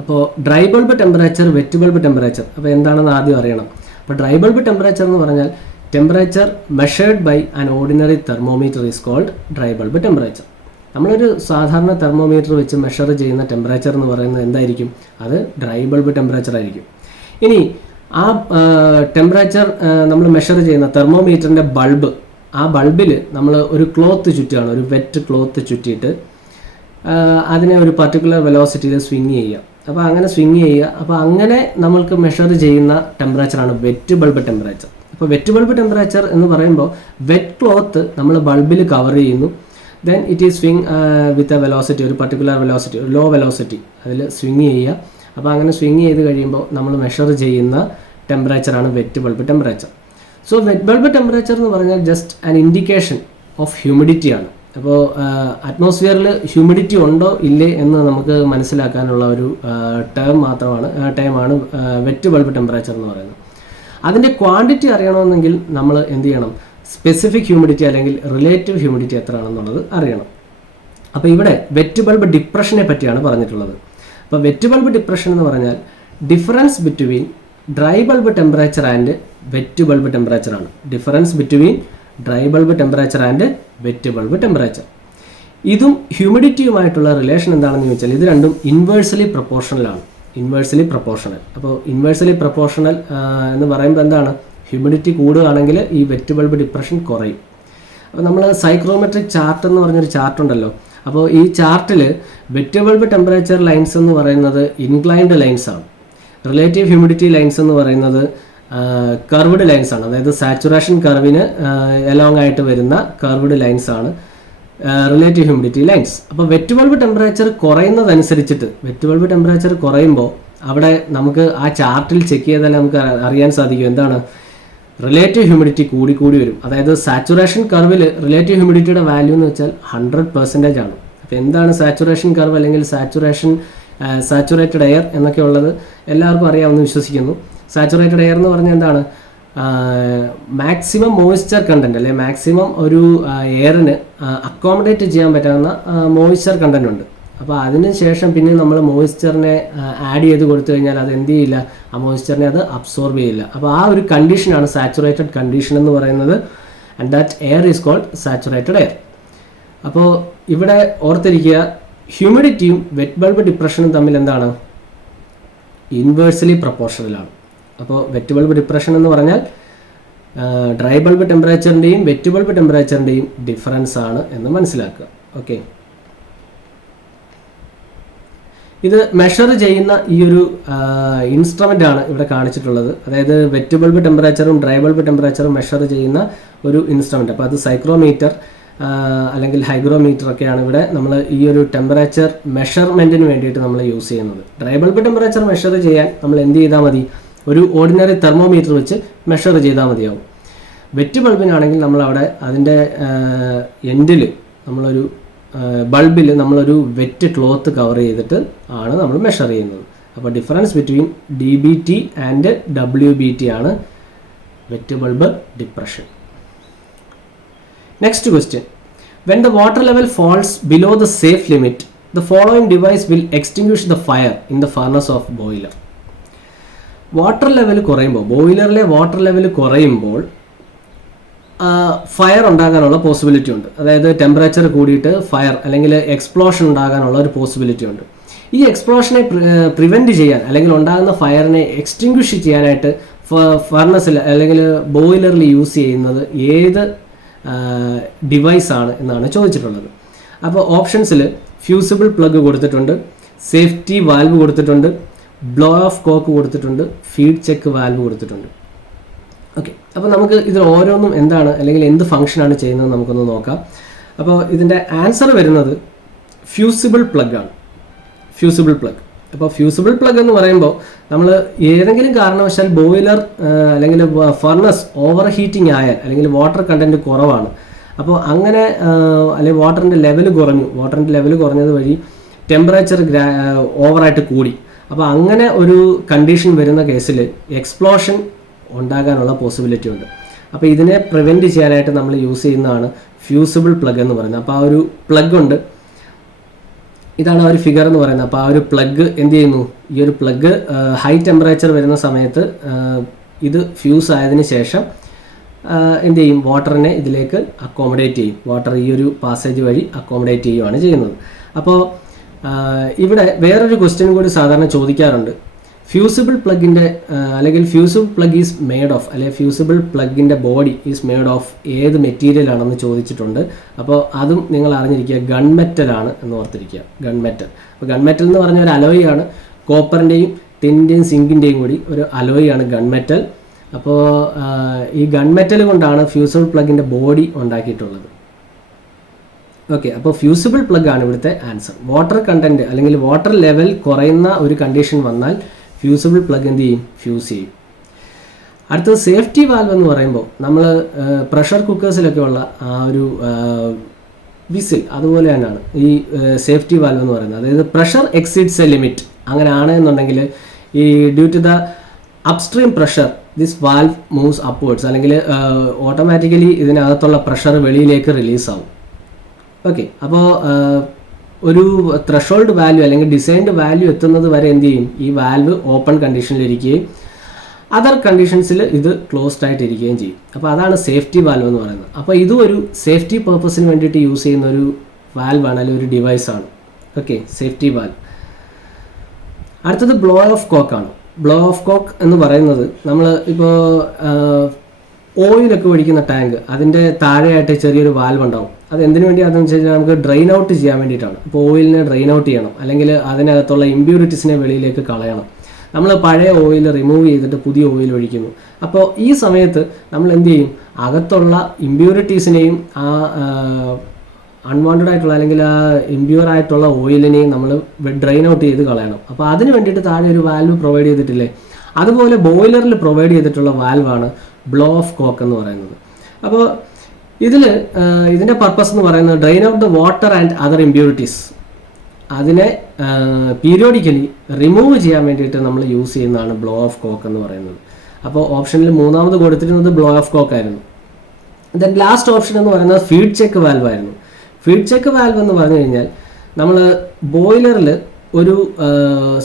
അപ്പോൾ dry bulb temperature, wet bulb temperature, അപ്പോൾ എന്താണെന്ന് ആദ്യം അറിയണം. അപ്പോൾ ഡ്രൈ ബൾബ് ടെമ്പറേച്ചർ എന്ന് പറഞ്ഞാൽ temperature measured by an ordinary thermometer is called dry bulb temperature. നമ്മളൊരു സാധാരണ തെർമോമീറ്റർ വെച്ച് മെഷർ ചെയ്യുന്ന ടെമ്പറേച്ചർ എന്ന് പറയുന്നത് എന്തായിരിക്കും? അത് ഡ്രൈ ബൾബ് ടെമ്പറേച്ചർ ആയിരിക്കും. ഇനി ആ ടെമ്പറേച്ചർ നമ്മൾ മെഷർ ചെയ്യുന്ന തെർമോമീറ്ററിൻ്റെ ബൾബ്, ആ ബൾബിൽ നമ്മൾ ഒരു ക്ലോത്ത് ചുറ്റുകയാണ്, ഒരു വെറ്റ് ക്ലോത്ത് ചുറ്റിയിട്ട് അതിനെ ഒരു പർട്ടിക്കുലർ വെലോസിറ്റിയിൽ സ്വിങ് ചെയ്യുക. അപ്പോൾ അങ്ങനെ സ്വിങ് ചെയ്യുക. അപ്പോൾ അങ്ങനെ നമ്മൾക്ക് മെഷർ ചെയ്യുന്ന ടെമ്പറേച്ചറാണ് വെറ്റ് ബൾബ് ടെമ്പറേച്ചർ. അപ്പോൾ വെറ്റ് ബൾബ് ടെമ്പറേച്ചർ എന്ന് പറയുമ്പോൾ വെറ്റ് ക്ലോത്ത് നമ്മൾ ബൾബിൽ കവർ ചെയ്യുന്നു, then it is swing with a velocity, ഒരു പർട്ടിക്കുലർ വെലോസിറ്റി, ഒരു ലോ വെലോസിറ്റി അതിൽ സ്വിങ് ചെയ്യുക. അപ്പോൾ അങ്ങനെ സ്വിങ് ചെയ്ത് കഴിയുമ്പോൾ നമ്മൾ മെഷർ ചെയ്യുന്ന ടെമ്പറേച്ചറാണ് wet bulb temperature. So wet bulb temperature എന്ന് പറഞ്ഞാൽ ജസ്റ്റ് ആൻ ഇൻഡിക്കേഷൻ ഓഫ് ഹ്യൂമിഡിറ്റിയാണ്. അപ്പോൾ അറ്റ്മോസ്ഫിയറിൽ ഹ്യൂമിഡിറ്റി ഉണ്ടോ ഇല്ലേ എന്ന് നമുക്ക് മനസ്സിലാക്കാനുള്ള ഒരു ടേമാണ് വെറ്റ് ബൾബ് ടെമ്പറേച്ചർ എന്ന് പറയുന്നത്. അതിൻ്റെ ക്വാണ്ടിറ്റി അറിയണമെന്നെങ്കിൽ നമ്മൾ എന്ത് ചെയ്യണം? സ്പെസിഫിക് ഹ്യൂമിഡിറ്റി അല്ലെങ്കിൽ റിലേറ്റീവ് ഹ്യൂമിഡിറ്റി എത്രയാണെന്നുള്ളത് അറിയണം. അപ്പോൾ ഇവിടെ വെറ്റ് ബൾബ് ഡിപ്രഷനെ പറ്റിയാണ് പറഞ്ഞിട്ടുള്ളത്. അപ്പോൾ വെറ്റ് ബൾബ് ഡിപ്രഷൻ എന്ന് പറഞ്ഞാൽ difference between dry bulb temperature and wet bulb temperature ആണ്. Difference between dry bulb temperature and wet bulb temperature. ഇതും ഹ്യൂമിഡിറ്റിയുമായിട്ടുള്ള റിലേഷൻ എന്താണെന്ന് ചോദിച്ചാൽ ഇത് രണ്ടും ഇൻവേഴ്സലി പ്രൊപ്പോർഷണലാണ്. Inversely proportional. അപ്പോൾ ഇൻവേഴ്സലി പ്രൊപ്പോർഷണൽ എന്ന് പറയുമ്പോൾ എന്താണ്? ഹ്യൂമിഡിറ്റി കൂടുകയാണെങ്കിൽ ഈ വെറ്റ് ബൾബ് ഡിപ്രഷൻ കുറയും. അപ്പോൾ നമ്മൾ സൈക്രോമെട്രിക് ചാർട്ട് എന്ന് പറഞ്ഞൊരു ചാർട്ട് ഉണ്ടല്ലോ. അപ്പോൾ ഈ ചാർട്ടിൽ വെറ്റ് ബൾബ് ടെമ്പറേച്ചർ ലൈൻസ് എന്ന് പറയുന്നത് ഇൻക്ലൈൻഡ് ലൈൻസ് ആണ്. റിലേറ്റീവ് ഹ്യൂമിഡിറ്റി ലൈൻസ് എന്ന് പറയുന്നത് കർവ്ഡ് ലൈൻസ് ആണ്. അതായത് സാച്ചുറേഷൻ കർവിന് എലോങ് ആയിട്ട് വരുന്ന കർവ്ഡ് ലൈൻസ് ആണ് റിലേറ്റീവ് ഹ്യൂമിഡിറ്റി ലൈൻസ്. അപ്പോൾ വെറ്റ് ബൾബ് ടെമ്പറേച്ചർ കുറയുന്നതനുസരിച്ചിട്ട്, വെറ്റ് ബൾബ് ടെമ്പറേച്ചർ കുറയുമ്പോൾ അവിടെ നമുക്ക് ആ ചാർട്ടിൽ ചെക്ക് ചെയ്താൽ നമുക്ക് അറിയാൻ സാധിക്കും എന്താണ്? റിലേറ്റീവ് ഹ്യൂമിഡിറ്റി കൂടി വരും. അതായത് സാച്ചുറേഷൻ കർവിൽ റിലേറ്റീവ് ഹ്യൂമിഡിറ്റിയുടെ വാല്യൂ എന്ന് വെച്ചാൽ 100% ആണ്. അപ്പോൾ എന്താണ് സാച്ചുറേഷൻ കർവ് അല്ലെങ്കിൽ സാച്ചുറേറ്റഡ് എയർ എന്നൊക്കെ ഉള്ളത് എല്ലാവർക്കും അറിയാമെന്ന് വിശ്വസിക്കുന്നു. സാച്ചുറേറ്റഡ് എയർ എന്ന് പറഞ്ഞാൽ എന്താണ്? മാക്സിമം മോയ്സ്ചർ കണ്ടന്റ്, അല്ലെ മാക്സിമം ഒരു എയറിന് അക്കോമഡേറ്റ് ചെയ്യാൻ പറ്റാവുന്ന മോയ്സ്ചർ കണ്ടന്റ് ഉണ്ട്. അപ്പോൾ അതിന് ശേഷം പിന്നെ നമ്മൾ മോയ്സ്ചറിനെ ആഡ് ചെയ്ത് കൊടുത്തു കഴിഞ്ഞാൽ അത് എന്ത് ചെയ്യില്ല? ആ മോയ്സ്ചറിനെ അത് അബ്സോർബ് ചെയ്യില്ല. അപ്പോൾ ആ ഒരു കണ്ടീഷനാണ് സാച്ചുറേറ്റഡ് കണ്ടീഷൻ എന്ന് പറയുന്നത്. And that air is called saturated air. അപ്പോൾ ഇവിടെ ഓർത്തിരിക്കുക, ഹ്യൂമിഡിറ്റിയും വെറ്റ് ബൾബ് ഡിപ്രഷനും തമ്മിൽ എന്താണ്? ഇൻവേഴ്സലി പ്രൊപ്പോർഷണലാണ്. അപ്പോൾ വെറ്റ് ബൾബ് ഡിപ്രഷൻ എന്ന് പറഞ്ഞാൽ ഡ്രൈ ബൾബ് ടെമ്പറേച്ചറിൻ്റെയും വെറ്റ് ബൾബ് ടെമ്പറേച്ചറിൻ്റെയും ഡിഫറൻസ് ആണ് എന്ന് മനസ്സിലാക്കുക. ഓക്കെ. ഇത് മെഷർ ചെയ്യുന്ന ഈ ഒരു ഇൻസ്ട്രുമെൻ്റ് ആണ് ഇവിടെ കാണിച്ചിട്ടുള്ളത്. അതായത് വെറ്റ് ബൾബ് ടെമ്പറേച്ചറും ഡ്രൈ ബൾബ് ടെമ്പറേച്ചറും മെഷർ ചെയ്യുന്ന ഒരു ഇൻസ്ട്രുമെൻ്റ്. അപ്പോൾ അത് സൈക്രോമീറ്റർ അല്ലെങ്കിൽ ഹൈഗ്രോമീറ്റർ ഒക്കെയാണ് ഇവിടെ നമ്മൾ ഈ ഒരു ടെമ്പറേച്ചർ മെഷർമെൻറ്റിന് വേണ്ടിയിട്ട് നമ്മൾ യൂസ് ചെയ്യുന്നത്. ഡ്രൈ ബൾബ് ടെമ്പറേച്ചർ മെഷർ ചെയ്യാൻ നമ്മൾ എന്ത് ചെയ്താൽ മതി? ഒരു ഓർഡിനറി തെർമോമീറ്റർ വെച്ച് മെഷർ ചെയ്താൽ മതിയാവും. വെറ്റ് ബൾബിനാണെങ്കിൽ നമ്മൾ അവിടെ അതിൻ്റെ എൻഡിൽ നമ്മളൊരു ബൾബിൽ നമ്മളൊരു വെറ്റ് ക്ലോത്ത് കവർ ചെയ്തിട്ട് ആണ് നമ്മൾ മെഷർ ചെയ്യുന്നത്. അപ്പോൾ difference between DBT and WBT ആണ് wet bulb depression. Next question. When the water level falls below the safe limit the following device will extinguish the fire in the furnace of boiler. Water level കുറയുമ്പോൾ, ബോയിലറിലെ water level കുറയുമ്പോൾ fire ഉണ്ടാകാനുള്ള possibility ഉണ്ട്. അതായത് temperature കൂടിയിട്ട് fire അല്ലെങ്കിൽ explosion ഉണ്ടാകാനുള്ള ഒരു പോസിബിലിറ്റി ഉണ്ട്. ഈ എക്സ്പ്ലോഷനെ പ്രിവെൻറ്റ് ചെയ്യാൻ അല്ലെങ്കിൽ ഉണ്ടാകുന്ന ഫയറിനെ എക്സ്റ്റിങ്ക്വിഷ് ചെയ്യാനായിട്ട് ഫർണസിൽ അല്ലെങ്കിൽ ബോയിലറിൽ യൂസ് ചെയ്യുന്നത് ഏത് ഡിവൈസാണ് എന്നാണ് ചോദിച്ചിട്ടുള്ളത്. അപ്പോൾ ഓപ്ഷൻസിൽ ഫ്യൂസിബിൾ പ്ലഗ് കൊടുത്തിട്ടുണ്ട്, സേഫ്റ്റി വാൽവ് കൊടുത്തിട്ടുണ്ട്, ബ്ലോ ഓഫ് കോക്ക് കൊടുത്തിട്ടുണ്ട്, ഫീഡ് ചെക്ക് വാൽവ് കൊടുത്തിട്ടുണ്ട്. ഓക്കെ, അപ്പോൾ നമുക്ക് ഇതിൽ ഓരോന്നും എന്താണ് അല്ലെങ്കിൽ എന്ത് ഫംഗ്ഷനാണ് ചെയ്യുന്നത് നമുക്കൊന്ന് നോക്കാം. അപ്പോൾ ഇതിൻ്റെ ആൻസർ വരുന്നത് ഫ്യൂസിബിൾ പ്ലഗ് ആണ്. Fusible plug. അപ്പോൾ ഫ്യൂസിബിൾ പ്ലഗ് എന്ന് പറയുമ്പോൾ നമ്മൾ ഏതെങ്കിലും കാരണവശാൽ ബോയിലർ അല്ലെങ്കിൽ ഫർണസ് ഓവർ ഹീറ്റിംഗ് ആയാൽ അല്ലെങ്കിൽ വാട്ടർ കണ്ടൻറ്റ് കുറവാണ്, അപ്പോൾ അങ്ങനെ അല്ലെങ്കിൽ വാട്ടറിൻ്റെ ലെവൽ കുറഞ്ഞത് വഴി ടെമ്പറേച്ചർ ഓവറായിട്ട് കൂടി, അപ്പോൾ അങ്ങനെ ഒരു കണ്ടീഷൻ വരുന്ന കേസിൽ എക്സ്പ്ലോഷൻ ഉണ്ടാകാനുള്ള പോസിബിലിറ്റി ഉണ്ട്. അപ്പോൾ ഇതിനെ പ്രിവെൻറ്റ് ചെയ്യാനായിട്ട് നമ്മൾ യൂസ് ചെയ്യുന്നതാണ് ഫ്യൂസിബിൾ പ്ലഗ് എന്ന് പറയുന്നത്. അപ്പോൾ ആ ഒരു പ്ലഗ് ഉണ്ട്, ഇതാണ് ആ ഒരു ഫിഗർ എന്ന് പറയുന്നത്. അപ്പോൾ ആ ഒരു പ്ലഗ് എന്ത് ചെയ്യുന്നു? ഈ ഒരു പ്ലഗ് ഹൈ ടെമ്പറേച്ചർ വരുന്ന സമയത്ത് ഇത് ഫ്യൂസ് ആയതിനു ശേഷം എന്ത് ചെയ്യും? വാട്ടറിനെ ഇതിലേക്ക് അക്കോമഡേറ്റ് ചെയ്യും. വാട്ടർ ഈ ഒരു പാസേജ് വഴി അക്കോമഡേറ്റ് ചെയ്യുകയാണ് ചെയ്യുന്നത്. അപ്പോൾ ഇവിടെ വേറൊരു ക്വസ്റ്റ്യൻ കൂടി സാധാരണ ചോദിക്കാറുണ്ട്. ഫ്യൂസിബിൾ പ്ലഗിൻ്റെ അല്ലെങ്കിൽ fusible plug is made of, അല്ലെങ്കിൽ ഫ്യൂസിബിൾ പ്ലഗിൻ്റെ ബോഡി ഈസ് മെയ്ഡ് ഓഫ് ഏത് മെറ്റീരിയൽ ആണെന്ന് ചോദിച്ചിട്ടുണ്ട്. അപ്പോൾ അതും നിങ്ങൾ അറിഞ്ഞിരിക്കുക, ഗൺ മെറ്റലാണ് എന്ന് ഓർത്തിരിക്കുക. Gun metal. അപ്പോൾ ഗൺ മെറ്റൽ എന്ന് പറഞ്ഞ ഒരു അലോയ് ആണ്. കോപ്പറിൻ്റെയും ടിൻ്റെയും സിങ്കിൻ്റെയും കൂടി ഒരു അലോയ് ആണ് ഗൺ മെറ്റൽ. അപ്പോൾ ഈ ഗൺ മെറ്റൽ കൊണ്ടാണ് ഫ്യൂസിബിൾ പ്ലഗിൻ്റെ ബോഡി ഉണ്ടാക്കിയിട്ടുള്ളത്. ഓക്കെ, അപ്പോൾ ഫ്യൂസിബിൾ പ്ലഗ് ആണ് ഇവിടുത്തെ ആൻസർ. വാട്ടർ കണ്ടൻറ്റ് അല്ലെങ്കിൽ വാട്ടർ ലെവൽ കുറയുന്ന ഒരു കണ്ടീഷൻ വന്നാൽ ഫ്യൂസിബിൾ പ്ലഗ് എന്ത് ചെയ്യും? ഫ്യൂസ് ചെയ്യും. അടുത്തത് സേഫ്റ്റി വാൽവ് എന്ന് പറയുമ്പോൾ നമ്മൾ പ്രഷർ കുക്കേഴ്സിലൊക്കെ ഉള്ള ആ ഒരു വിസിൽ അതുപോലെ തന്നെയാണ് ഈ സേഫ്റ്റി വാൽവ് എന്ന് പറയുന്നത്. അതായത് പ്രഷർ എക്സീഡ്സ് എ ലിമിറ്റ് അങ്ങനെ ആണെന്നുണ്ടെങ്കിൽ ഈ due to the upstream pressure this valve moves upwards, അല്ലെങ്കിൽ ഓട്ടോമാറ്റിക്കലി ഇതിനകത്തുള്ള പ്രഷർ വെളിയിലേക്ക് റിലീസാവും. ഓക്കെ, അപ്പോൾ ഒരു ത്രഷോൾഡ് വാല്യൂ അല്ലെങ്കിൽ ഡിസൈൻഡ് വാല്യൂ എത്തുന്നത് വരെ എന്ത് ചെയ്യും? ഈ വാൽവ് ഓപ്പൺ കണ്ടീഷനിലിരിക്കുകയും അതർ കണ്ടീഷൻസിൽ ഇത് ക്ലോസ്ഡ് ആയിട്ട് ഇരിക്കുകയും ചെയ്യും. അപ്പോൾ അതാണ് സേഫ്റ്റി വാൽവ് എന്ന് പറയുന്നത്. അപ്പോൾ ഇതും ഒരു സേഫ്റ്റി പർപ്പസിന് വേണ്ടിയിട്ട് യൂസ് ചെയ്യുന്ന ഒരു വാൽവാണ് അല്ലെങ്കിൽ ഒരു ഡിവൈസാണ്. Okay, safety valve. അടുത്തത് ബ്ലോ ഓഫ് കോക്കാണ്. ബ്ലോ ഓഫ് കോക്ക് എന്ന് പറയുന്നത് നമ്മൾ ഇപ്പോൾ ഓയിലൊക്കെ ഒഴിക്കുന്ന ടാങ്ക്, അതിൻ്റെ താഴെയായിട്ട് ചെറിയൊരു വാൽവ് ഉണ്ടാവും. അത് എന്തിനു വേണ്ടിയാണെന്ന് വെച്ച് കഴിഞ്ഞാൽ നമുക്ക് ഡ്രെയിൻ ഔട്ട് ചെയ്യാൻ വേണ്ടിയിട്ടാണ്. അപ്പോൾ ഓയിലിനെ ഡ്രെയിൻ ഔട്ട് ചെയ്യണം, അല്ലെങ്കിൽ അതിനകത്തുള്ള ഇമ്പ്യൂരിറ്റീസിനെ വെളിയിലേക്ക് കളയണം. നമ്മൾ പഴയ ഓയിൽ റിമൂവ് ചെയ്തിട്ട് പുതിയ ഓയിൽ ഒഴിക്കുന്നു. അപ്പോൾ ഈ സമയത്ത് നമ്മൾ എന്ത് ചെയ്യും? അകത്തുള്ള ഇമ്പ്യൂരിറ്റീസിനെയും ആ അൺവാണ്ടഡ് ആയിട്ടുള്ള അല്ലെങ്കിൽ ആ ഇമ്പ്യൂർ ആയിട്ടുള്ള ഓയിലിനെയും നമ്മൾ ഡ്രെയിൻ ഔട്ട് ചെയ്ത് കളയണം. അപ്പോൾ അതിന് വേണ്ടിയിട്ട് താഴെ ഒരു വാൽവ് പ്രൊവൈഡ് ചെയ്തിട്ടില്ലേ? അതുപോലെ ബോയിലറിൽ പ്രൊവൈഡ് ചെയ്തിട്ടുള്ള വാൽവാണ് ബ്ലോ ഓഫ് കോക്ക് എന്ന് പറയുന്നത്. അപ്പോൾ ഇതിൻ്റെ പർപ്പസ് എന്ന് പറയുന്നത് drain out the water and other impurities, അതിനെ പീരിയോഡിക്കലി റിമൂവ് ചെയ്യാൻ വേണ്ടിയിട്ട് നമ്മൾ യൂസ് ചെയ്യുന്നതാണ് ബ്ലോ ഓഫ് കോക്ക് എന്ന് പറയുന്നത്. അപ്പോൾ ഓപ്ഷനിൽ മൂന്നാമത് കൊടുത്തിരുന്നത് ബ്ലോ ഓഫ് കോക്ക് ആയിരുന്നു. ദെൻ ലാസ്റ്റ് ഓപ്ഷൻ എന്ന് പറയുന്നത് ഫീഡ് ചെക്ക് വാൽവ് ആയിരുന്നു. ഫീഡ് ചെക്ക് വാൽവ് എന്ന് പറഞ്ഞു കഴിഞ്ഞാൽ നമ്മൾ ബോയിലറിൽ ഒരു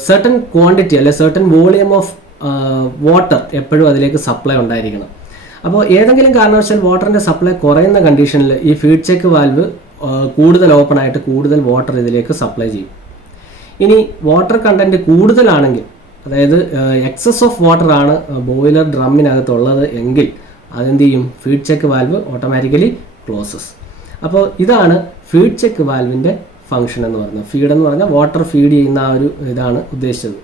സെർട്ടൺ ക്വാണ്ടിറ്റി അല്ലെ സെർട്ടൺ വോളിയം ഓഫ് വാട്ടർ എപ്പോഴും അതിലേക്ക് സപ്ലൈ ഉണ്ടായിരിക്കണം. അപ്പോൾ ഏതെങ്കിലും കാരണവശാൽ വാട്ടറിൻ്റെ സപ്ലൈ കുറയുന്ന കണ്ടീഷനിൽ ഈ ഫീഡ് ചെക്ക് വാൽവ് കൂടുതൽ ഓപ്പൺ ആയിട്ട് കൂടുതൽ വാട്ടർ ഇതിലേക്ക് സപ്ലൈ ചെയ്യും. ഇനി വാട്ടർ കണ്ടൻറ്റ് കൂടുതലാണെങ്കിൽ, അതായത് എക്സസ് ഓഫ് വാട്ടർ ആണ് ബോയിലർ ഡ്രമ്മിനകത്തുള്ളത് എങ്കിൽ അതെന്ത് ചെയ്യും? Feed check valve automatically closes. അപ്പോൾ ഇതാണ് ഫീഡ് ചെക്ക് വാൽവിൻ്റെ ഫംഗ്ഷൻ എന്ന് പറയുന്നത്. ഫീഡ് എന്ന് പറഞ്ഞാൽ വാട്ടർ ഫീഡ് ചെയ്യുന്ന ആ ഒരു ഇതാണ് ഉദ്ദേശിച്ചത്.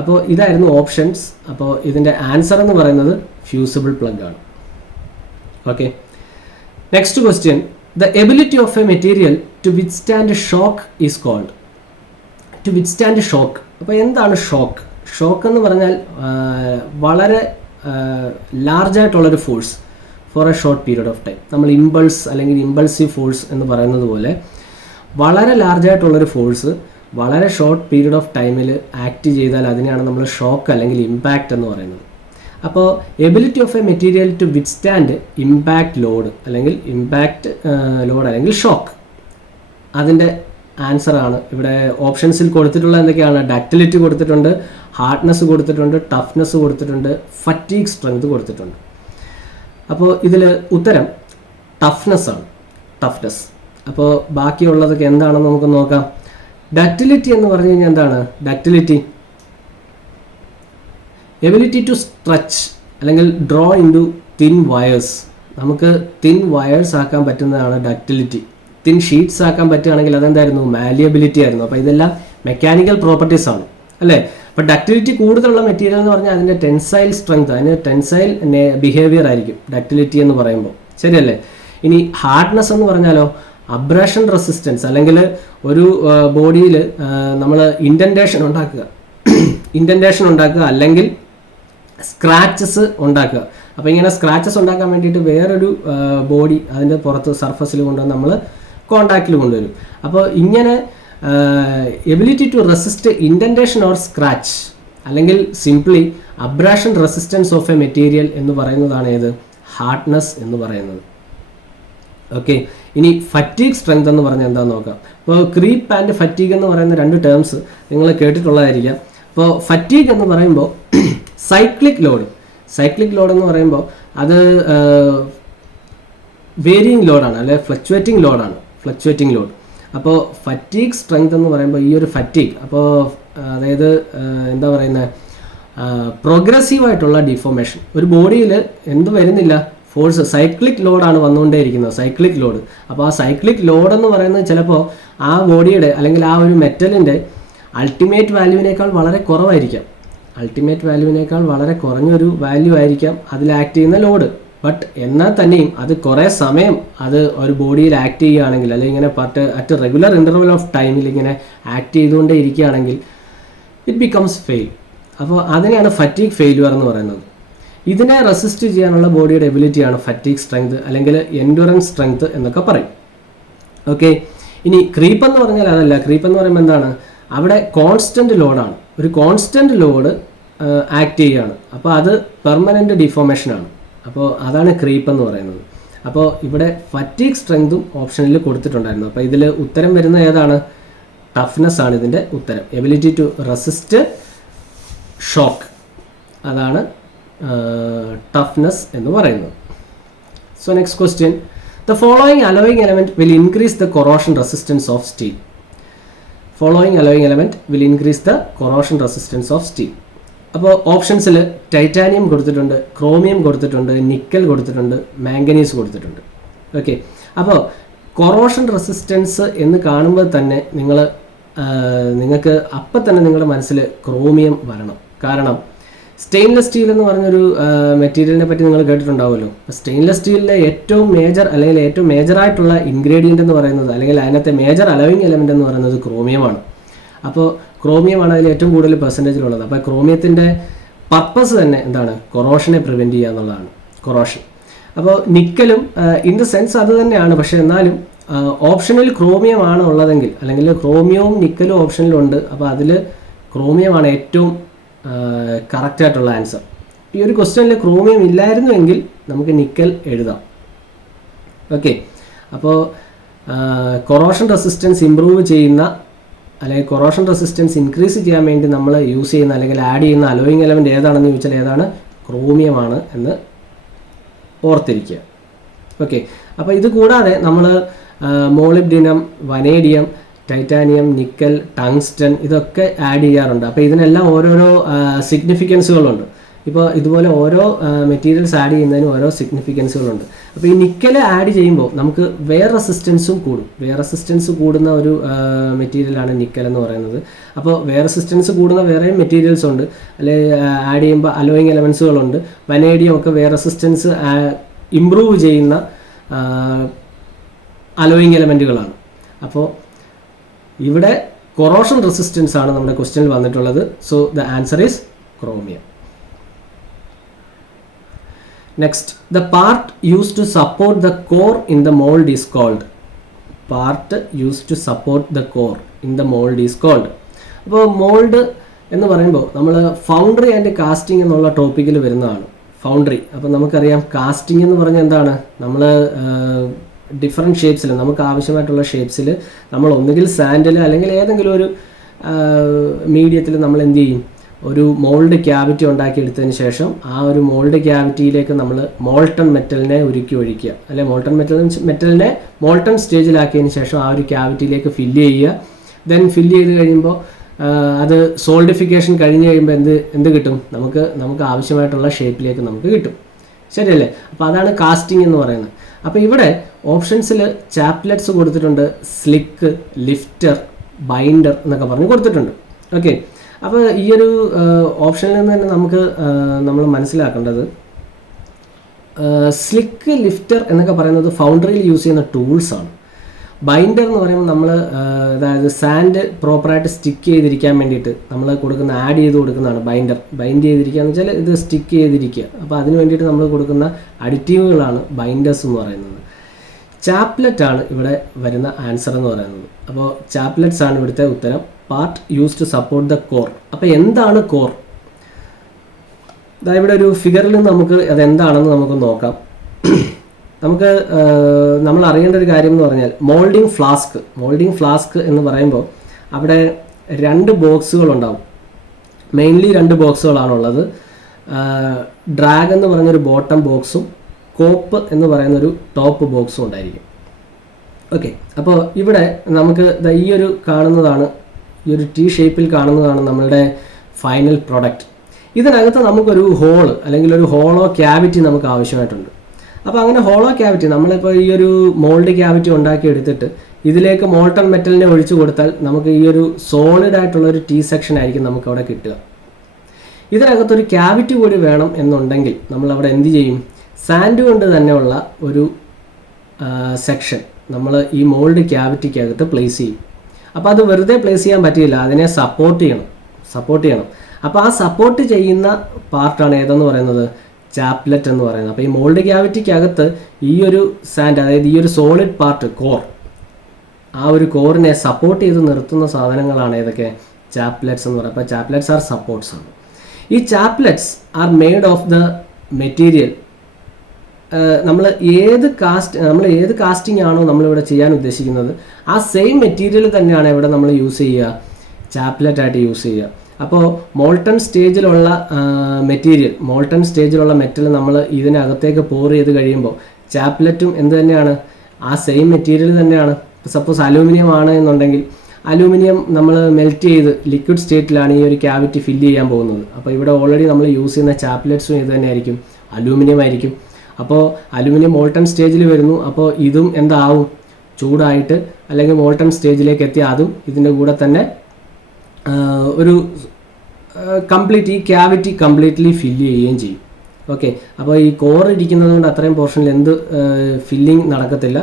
അപ്പോൾ ഇതായിരുന്നു ഓപ്ഷൻസ്. അപ്പോൾ ഇതിൻ്റെ ആൻസർ എന്ന് പറയുന്നത് ഫ്യൂസിബിൾ പ്ലഗ് ആണ്. Okay, next question. The ability of a material to withstand shock is called. To withstand shock. അപ്പോൾ എന്താണ് ഷോക്ക്? ഷോക്ക് എന്ന് പറഞ്ഞാൽ വളരെ ലാർജായിട്ടുള്ളൊരു force for a short period of time. നമ്മൾ ഇമ്പൾസ് അല്ലെങ്കിൽ ഇമ്പൾസീവ് ഫോഴ്സ് എന്ന് പറയുന്നത് പോലെ വളരെ ലാർജായിട്ടുള്ളൊരു ഫോഴ്സ് വളരെ ഷോർട്ട് പീരീഡ് ഓഫ് ടൈമിൽ ആക്ട് ചെയ്താൽ അതിനെയാണ് നമ്മൾ ഷോക്ക് അല്ലെങ്കിൽ ഇമ്പാക്റ്റ് എന്ന് പറയുന്നത്. അപ്പോൾ ability of a material to withstand impact load അല്ലെങ്കിൽ ഇമ്പാക്റ്റ് ലോഡ് അല്ലെങ്കിൽ ഷോക്ക്, അതിൻ്റെ ആൻസറാണ് ഇവിടെ ഓപ്ഷൻസിൽ കൊടുത്തിട്ടുള്ള എന്തൊക്കെയാണ്? ഡക്റ്റിലിറ്റി കൊടുത്തിട്ടുണ്ട്, ഹാർഡ്നെസ് കൊടുത്തിട്ടുണ്ട്, ടഫ്നെസ് കൊടുത്തിട്ടുണ്ട്, ഫറ്റീഗ് സ്ട്രെങ്ത് കൊടുത്തിട്ടുണ്ട്. അപ്പോൾ ഇതിൽ ഉത്തരം ടഫ്നെസ് ആണ്, ടഫ്നെസ്. അപ്പോൾ ബാക്കിയുള്ളതൊക്കെ എന്താണെന്ന് നമുക്ക് നോക്കാം. ഡക്റ്റിലിറ്റി എന്ന് പറഞ്ഞു കഴിഞ്ഞാൽ എന്താണ്? ഡക്റ്റിലിറ്റി എബിലിറ്റി ടു സ്ട്രെച്ച് അല്ലെങ്കിൽ draw into thin wires. നമുക്ക് തിൻ വയേഴ്സ് ആക്കാൻ പറ്റുന്നതാണ് ഡക്റ്റിലിറ്റി. തിൻ ഷീറ്റ്സ് ആക്കാൻ പറ്റുകയാണെങ്കിൽ അതെന്തായിരുന്നു? മാലിയബിലിറ്റി ആയിരുന്നു. അപ്പോൾ ഇതെല്ലാം മെക്കാനിക്കൽ പ്രോപ്പർട്ടീസ് ആണ് അല്ലേ. അപ്പോൾ ഡക്റ്റിലിറ്റി കൂടുതലുള്ള മെറ്റീരിയൽ എന്ന് പറഞ്ഞാൽ അതിൻ്റെ ടെൻസൈൽ സ്ട്രെങ്ത്, അതിന് ടെൻസൈൽ ബിഹേവിയർ ആയിരിക്കും ഡക്റ്റിലിറ്റി എന്ന് പറയുമ്പോൾ, ശരിയല്ലേ. ഇനി ഹാർഡ്നെസ് എന്ന് പറഞ്ഞാലോ അബ്രഷൻ റെസിസ്റ്റൻസ്, അല്ലെങ്കിൽ ഒരു ബോഡിയിൽ നമ്മൾ ഇൻഡൻറ്റേഷൻ ഉണ്ടാക്കുക അല്ലെങ്കിൽ സ്ക്രാച്ചസ് ഉണ്ടാക്കുക. അപ്പോൾ ഇങ്ങനെ സ്ക്രാച്ചസ് ഉണ്ടാക്കാൻ വേണ്ടിയിട്ട് വേറൊരു ബോഡി അതിൻ്റെ പുറത്ത് സർഫസിൽ കൊണ്ടുവന്ന് നമ്മൾ കോണ്ടാക്റ്റിൽ കൊണ്ടുവരും. അപ്പോൾ ഇങ്ങനെ ability to resist indentation or scratch അല്ലെങ്കിൽ simply abrasion resistance of a material എന്ന് പറയുന്നതാണ് ഏത്? ഹാർഡ്നെസ് എന്ന് പറയുന്നത്. ഓക്കെ, ഇനി ഫറ്റീഗ് സ്ട്രെങ്ത് എന്ന് പറഞ്ഞാൽ എന്താണെന്ന് നോക്കാം. അപ്പോൾ ക്രീപ്പ് ആൻഡ് ഫറ്റീഗ് എന്ന് പറയുന്ന രണ്ട് ടേംസ് നിങ്ങൾ കേട്ടിട്ടുള്ളതായിരിക്കാം. അപ്പോൾ ഫറ്റീഗ് എന്ന് പറയുമ്പോൾ സൈക്ലിക് ലോഡ് എന്ന് പറയുമ്പോൾ അത് വേരിയിങ് ലോഡാണ് അല്ലെ ഫ്ലക്ച്വേറ്റിംഗ് ലോഡ്. അപ്പോൾ ഫറ്റീഗ് സ്ട്രെങ്ത് എന്ന് പറയുമ്പോൾ ഈ ഒരു ഫറ്റീഗ്, അപ്പോൾ അതായത് എന്താ പറയുന്നത്, പ്രോഗ്രസീവായിട്ടുള്ള ഡിഫോർമേഷൻ. ഒരു ബോഡിയിൽ എന്ത് വരുന്നില്ല? ഫോഴ്സ്, സൈക്ലിക് ലോഡാണ് വന്നുകൊണ്ടേയിരിക്കുന്നത്, സൈക്ലിക് ലോഡ്. അപ്പോൾ ആ സൈക്ലിക് ലോഡ് എന്ന് പറയുന്നത് ചിലപ്പോൾ ആ ബോഡിയുടെ അല്ലെങ്കിൽ ആ ഒരു മെറ്റലിൻ്റെ അൾട്ടിമേറ്റ് വാല്യൂവിനേക്കാൾ വളരെ കുറവായിരിക്കാം. വളരെ കുറഞ്ഞൊരു വാല്യൂ ആയിരിക്കാം അതിൽ ആക്ട് ചെയ്യുന്ന ലോഡ്. ബട്ട് എന്നാൽ തന്നെയും അത് കുറേ സമയം അത് ഒരു ബോഡിയിൽ ആക്ട് ചെയ്യുകയാണെങ്കിൽ അല്ലെങ്കിൽ ഇങ്ങനെ അറ്റ് റെഗുലർ ഇൻ്റർവൽ ഓഫ് ടൈമിൽ ഇങ്ങനെ ആക്ട് ചെയ്തുകൊണ്ടേ ഇരിക്കുകയാണെങ്കിൽ ഇറ്റ് ബിക്കംസ് ഫെയിൽ. അപ്പോൾ അതിനെയാണ് ഫറ്റീഗ് ഫെയിലുവർ എന്ന് പറയുന്നത്. ഇതിനെ റെസിസ്റ്റ് ചെയ്യാനുള്ള ബോഡിയുടെ എബിലിറ്റിയാണ് ഫറ്റീഗ് സ്ട്രെങ്ത് അല്ലെങ്കിൽ എൻഡുറൻസ് സ്ട്രെങ്ത് എന്നൊക്കെ പറയും. ഓക്കെ, ഇനി ക്രീപ്പ് എന്ന് പറഞ്ഞാൽ അതല്ല. ക്രീപ്പ് എന്ന് പറയുമ്പോൾ എന്താണ്? അവിടെ കോൺസ്റ്റൻറ്റ് ലോഡാണ്, ഒരു കോൺസ്റ്റൻറ്റ് ലോഡ് ആക്ട് ചെയ്യുകയാണ്. അപ്പോൾ അത് പെർമനൻറ്റ് ഡിഫോർമേഷനാണ്. അപ്പോൾ അതാണ് ക്രീപ്പ് എന്ന് പറയുന്നത്. അപ്പോൾ ഇവിടെ ഫറ്റീഗ് സ്ട്രെങ്തും ഓപ്ഷനിൽ കൊടുത്തിട്ടുണ്ടായിരുന്നു. അപ്പോൾ ഇതിൽ ഉത്തരം വരുന്ന ഏതാണ്? ടഫ്നെസ് ആണ് ഇതിൻ്റെ ഉത്തരം. എബിലിറ്റി ടു റെസിസ്റ്റ് ഷോക്ക്, അതാണ് ടഫ്നെസ് എന്ന് പറയുന്നത്. So next question. The following allowing element will increase the corrosion resistance of steel. അപ്പോൾ ഓപ്ഷൻസിൽ ടൈറ്റാനിയം കൊടുത്തിട്ടുണ്ട്, ക്രോമിയം കൊടുത്തിട്ടുണ്ട്, നിക്കൽ കൊടുത്തിട്ടുണ്ട്, മാംഗനീസ് കൊടുത്തിട്ടുണ്ട്. ഓക്കെ, അപ്പോൾ കൊറോഷൻ റെസിസ്റ്റൻസ് എന്ന് കാണുമ്പോൾ തന്നെ നിങ്ങൾക്ക് അപ്പം തന്നെ നിങ്ങളുടെ മനസ്സിൽ ക്രോമിയം വരണം. കാരണം സ്റ്റെയിൻലെസ് സ്റ്റീൽ എന്ന് പറഞ്ഞൊരു മെറ്റീരിയലിനെ പറ്റി നിങ്ങൾ കേട്ടിട്ടുണ്ടാവുമല്ലോ. സ്റ്റെയിൻലെസ് സ്റ്റീലിലെ ഏറ്റവും മേജറായിട്ടുള്ള ഇൻഗ്രീഡിയൻ്റ് എന്ന് പറയുന്നത് അല്ലെങ്കിൽ അതിനകത്തെ മേജർ അലോയിങ് എലമെൻ്റ് എന്ന് പറയുന്നത് ക്രോമിയമാണ്. അപ്പോൾ ക്രോമിയമാണ് അതിൽ ഏറ്റവും കൂടുതൽ പെർസെൻറ്റേജിലുള്ളത്. അപ്പോൾ ക്രോമിയത്തിൻ്റെ പർപ്പസ് തന്നെ എന്താണ്? കൊറോഷനെ പ്രിവെൻറ്റ് ചെയ്യുക എന്നുള്ളതാണ്, കൊറോഷൻ. അപ്പോൾ നിക്കലും ഇൻ ദ സെൻസ് അത് തന്നെയാണ്. പക്ഷേ എന്നാലും ഓപ്ഷനിൽ ക്രോമിയമാണ് ഉള്ളതെങ്കിൽ അല്ലെങ്കിൽ ക്രോമിയവും നിക്കലും ഓപ്ഷനിലുണ്ട്. അപ്പോൾ അതിൽ ക്രോമിയമാണ് ഏറ്റവും കറക്റ്റായിട്ടുള്ള ആൻസർ. ഈ ഒരു ക്വസ്റ്റ്യനിൽ ക്രോമിയം ഇല്ലായിരുന്നുവെങ്കിൽ നമുക്ക് നിക്കൽ എഴുതാം. ഓക്കെ, അപ്പോൾ കൊറോഷൻ റെസിസ്റ്റൻസ് ഇമ്പ്രൂവ് ചെയ്യുന്ന അല്ലെങ്കിൽ കൊറോഷൻ റെസിസ്റ്റൻസ് ഇൻക്രീസ് ചെയ്യാൻ വേണ്ടി നമ്മൾ യൂസ് ചെയ്യുന്ന അല്ലെങ്കിൽ ആഡ് ചെയ്യുന്ന അലോയിങ് എലമെൻറ്റ് ഏതാണെന്ന് ചോദിച്ചാൽ ഏതാണ്? ക്രോമിയമാണ് എന്ന് ഓർത്തിരിക്കുക. ഓക്കെ, അപ്പോൾ ഇത് കൂടാതെ നമ്മൾ molybdenum, vanadium, titanium, nickel, tungsten ഇതൊക്കെ ആഡ് ചെയ്യാറുണ്ട്. അപ്പോൾ ഇതിനെല്ലാം ഓരോരോ സിഗ്നിഫിക്കൻസുകളുണ്ട്. ഇപ്പോൾ ഇതുപോലെ ഓരോ മെറ്റീരിയൽസ് ആഡ് ചെയ്യുന്നതിന് ഓരോ സിഗ്നിഫിക്കൻസുകളുണ്ട്. അപ്പോൾ ഈ നിക്കൽ ആഡ് ചെയ്യുമ്പോൾ നമുക്ക് വെയർ റെസിസ്റ്റൻസും കൂടും. വെയർ റെസിസ്റ്റൻസ് കൂടുന്ന ഒരു മെറ്റീരിയലാണ് നിക്കൽ എന്ന് പറയുന്നത്. അപ്പോൾ വെയർ റെസിസ്റ്റൻസ് കൂടുന്ന വേറെയും മെറ്റീരിയൽസ് ഉണ്ട്, അല്ലെങ്കിൽ ആഡ് ചെയ്യുമ്പോൾ അലോയിങ് എലമെൻസുകളുണ്ട്. വനേഡിയം ഒക്കെ വെയർ റെസിസ്റ്റൻസ് ഇംപ്രൂവ് ചെയ്യുന്ന അലോയിങ് എലമെൻറ്റുകളാണ്. അപ്പോൾ ഇവിടെ കൊറോഷൻ റെസിസ്റ്റൻസ് ആണ് നമ്മുടെ ക്വസ്റ്റ്യനിൽ വന്നിട്ടുള്ളത്. So the answer is chromium. Next, the part used to support the core in the mould is called. Part used to support the core in the mould is called. അപ്പോൾ mould എന്ന് പറയുമ്പോൾ നമ്മൾ foundry and casting എന്നുള്ള ടോപ്പിക്കിൽ വരുന്നതാണ്. Foundry, അപ്പോൾ നമുക്കറിയാം casting എന്ന് പറഞ്ഞാൽ എന്താണ്, നമ്മൾ ഡിഫറെൻറ്റ് ഷേപ്സിൽ നമുക്ക് ആവശ്യമായിട്ടുള്ള ഷേപ്സിൽ നമ്മൾ ഒന്നുകിൽ സാൻഡിൽ അല്ലെങ്കിൽ ഏതെങ്കിലും ഒരു മീഡിയത്തിൽ നമ്മൾ എന്ത് ചെയ്യും, ഒരു മോൾഡ് ക്യാവിറ്റി ഉണ്ടാക്കിയെടുത്തതിന് ശേഷം ആ ഒരു മോൾഡ് ക്യാവിറ്റിയിലേക്ക് നമ്മൾ മോൾട്ടൺ മെറ്റലിനെ ഉരുക്കി ഒഴിക്കുക, അല്ലെങ്കിൽ മെറ്റലിനെ മോൾട്ടൺ സ്റ്റേജിലാക്കിയതിന് ശേഷം ആ ഒരു ക്യാവിറ്റിയിലേക്ക് ഫില്ല് ചെയ്യുക. ദെൻ ഫില്ല് ചെയ്ത് കഴിയുമ്പോൾ അത് സോൾഡിഫിക്കേഷൻ കഴിഞ്ഞ് കഴിയുമ്പോൾ എന്ത് കിട്ടും, നമുക്ക് ആവശ്യമായിട്ടുള്ള ഷേപ്പിലേക്ക് നമുക്ക് കിട്ടും. ശരിയല്ലേ? അപ്പോൾ അതാണ് കാസ്റ്റിംഗ് എന്ന് പറയുന്നത്. അപ്പോൾ ഇവിടെ ഓപ്ഷൻസിൽ ചാപ്ലെറ്റ്സ് കൊടുത്തിട്ടുണ്ട്, സ്ലിക്ക്, ലിഫ്റ്റർ, ബൈൻഡർ എന്നൊക്കെ പറഞ്ഞ് കൊടുത്തിട്ടുണ്ട്. ഓക്കെ, അപ്പോൾ ഈ ഒരു ഓപ്ഷനിൽ നിന്ന് തന്നെ നമ്മൾ മനസ്സിലാക്കേണ്ടത് സ്ലിക്ക്, ലിഫ്റ്റർ എന്നൊക്കെ പറയുന്നത് ഫൗണ്ടറിയിൽ യൂസ് ചെയ്യുന്ന ടൂൾസാണ്. ബൈൻഡർ എന്ന് പറയുമ്പോൾ നമ്മൾ അതായത് സാൻഡ് പ്രോപ്പറായിട്ട് സ്റ്റിക്ക് ചെയ്തിരിക്കാൻ വേണ്ടിയിട്ട് നമ്മൾ ആഡ് ചെയ്ത് കൊടുക്കുന്നതാണ് ബൈൻഡർ. ബൈൻഡ് ചെയ്തിരിക്കുക എന്ന് വെച്ചാൽ ഇത് സ്റ്റിക്ക് ചെയ്തിരിക്കുക. അപ്പോൾ അതിന് വേണ്ടിയിട്ട് നമ്മൾ കൊടുക്കുന്ന അഡിറ്റീവുകളാണ് ബൈൻഡേഴ്സ് എന്ന് പറയുന്നത്. ചാപ്ലെറ്റ് ആണ് ഇവിടെ വരുന്ന ആൻസർ എന്ന് പറയുന്നത്. അപ്പോൾ ചാപ്ലെറ്റ്സ് ആണ് ഇവിടുത്തെ ഉത്തരം. Part use to support the core. അപ്പോൾ എന്താണ് കോർ? അതായത് ഇവിടെ ഒരു ഫിഗറിൽ നിന്ന് നമുക്ക് അതെന്താണെന്ന് നമുക്ക് നോക്കാം. നമ്മൾ അറിയേണ്ട ഒരു കാര്യം എന്ന് പറഞ്ഞാൽ മോൾഡിംഗ് ഫ്ലാസ്ക് എന്ന് പറയുമ്പോൾ അവിടെ 2 ബോക്സുകളുണ്ടാവും. മെയിൻലി 2 ബോക്സുകളാണുള്ളത്. ഡ്രാഗ് എന്ന് പറഞ്ഞൊരു ബോട്ടം ബോക്സും കോപ്പ് എന്ന് പറയുന്നൊരു ടോപ്പ് ബോക്സും ഉണ്ടായിരിക്കും. ഓക്കെ, അപ്പോൾ ഇവിടെ നമുക്ക് ഈ ഒരു കാണുന്നതാണ്, ഈ ഒരു ടി ഷേപ്പിൽ കാണുന്നതാണ് നമ്മളുടെ ഫൈനൽ പ്രൊഡക്റ്റ്. ഇതിനകത്ത് നമുക്കൊരു ഹോള് അല്ലെങ്കിൽ ഒരു ഹോളോ ക്യാവിറ്റി നമുക്ക് ആവശ്യമായിട്ടുണ്ട്. അപ്പോൾ അങ്ങനെ ഹോളോ ക്യാവിറ്റി നമ്മളിപ്പോൾ ഈ ഒരു മോൾഡ് ക്യാവിറ്റി ഉണ്ടാക്കി എടുത്തിട്ട് ഇതിലേക്ക് മോൾട്ടൺ മെറ്റലിനെ ഒഴിച്ചു കൊടുത്താൽ നമുക്ക് ഈ ഒരു സോളിഡ് ആയിട്ടുള്ള ഒരു ടി സെക്ഷൻ ആയിരിക്കും നമുക്ക് അവിടെ കിട്ടുക. ഇതിനകത്തൊരു ക്യാവിറ്റി കൂടി വേണം എന്നുണ്ടെങ്കിൽ നമ്മളവിടെ എന്ത് ചെയ്യും, സാൻഡ് കൊണ്ട് തന്നെയുള്ള ഒരു സെക്ഷൻ നമ്മൾ ഈ മോൾഡ് ക്യാവിറ്റിക്കകത്ത് പ്ലേസ് ചെയ്യും. അപ്പോൾ അത് വെറുതെ പ്ലേസ് ചെയ്യാൻ പറ്റില്ല, അതിനെ സപ്പോർട്ട് ചെയ്യണം. അപ്പോൾ ആ സപ്പോർട്ട് ചെയ്യുന്ന പാർട്ടാണ് ഏതെന്ന് പറയുന്നത്, ചാപ്ലെറ്റ് എന്ന് പറയുന്നത്. അപ്പോൾ ഈ മോൾഡ് ക്യാവിറ്റിക്കകത്ത് ഈ ഒരു സാൻഡ്, അതായത് ഈ ഒരു സോളിഡ് പാർട്ട് കോർ, ആ ഒരു കോറിനെ സപ്പോർട്ട് ചെയ്ത് നിർത്തുന്ന സാധനങ്ങളാണ് ഏതൊക്കെ, ചാപ്ലെറ്റ്സ് എന്ന് പറയുന്നത്. അപ്പോൾ ചാപ്ലെറ്റ്സ് ആർ സപ്പോർട്ട്സ് ആണ്. ഈ chaplets are made of the material. നമ്മൾ ഏത് കാസ്റ്റിംഗ് ആണോ നമ്മളിവിടെ ചെയ്യാൻ ഉദ്ദേശിക്കുന്നത് ആ സെയിം മെറ്റീരിയൽ തന്നെയാണ് ഇവിടെ നമ്മൾ യൂസ് ചെയ്യുക, ചാപ്ലെറ്റ് ആയിട്ട് യൂസ് ചെയ്യുക. അപ്പോൾ മോൾട്ടൺ സ്റ്റേജിലുള്ള മെറ്റൽ നമ്മൾ ഇതിനകത്തേക്ക് പോർ ചെയ്ത് കഴിയുമ്പോൾ ചാപ്ലെറ്റും എന്ത് തന്നെയാണ്, ആ സെയിം മെറ്റീരിയൽ തന്നെയാണ്. സപ്പോസ് അലൂമിനിയം ആണ് എന്നുണ്ടെങ്കിൽ അലൂമിനിയം നമ്മൾ മെൽറ്റ് ചെയ്ത് ലിക്വിഡ് സ്റ്റേറ്റിലാണ് ഈ ഒരു ക്യാവിറ്റി ഫില്ല് ചെയ്യാൻ പോകുന്നത്. അപ്പോൾ ഇവിടെ ഓൾറെഡി നമ്മൾ യൂസ് ചെയ്യുന്ന ചാപ്ലെറ്റ്സും ഇത് തന്നെ ആയിരിക്കും, അലൂമിനിയം ആയിരിക്കും. അപ്പോൾ അലൂമിനിയം മോൾട്ടൺ സ്റ്റേജിൽ വരുന്നു. അപ്പോൾ ഇതും എന്താവും, ചൂടായിട്ട് അല്ലെങ്കിൽ മോൾട്ടൺ സ്റ്റേജിലേക്ക് എത്തി അതും ഇതിൻ്റെ കൂടെ തന്നെ ഒരു ഈ ക്യാവിറ്റി കംപ്ലീറ്റ്ലി ഫില്ല് ചെയ്യുകയും ചെയ്യും. ഓക്കെ, അപ്പോൾ ഈ കോർ ഇരിക്കുന്നത് കൊണ്ട് അത്രയും പോർഷനിൽ ഫില്ലിങ് നടക്കത്തില്ല.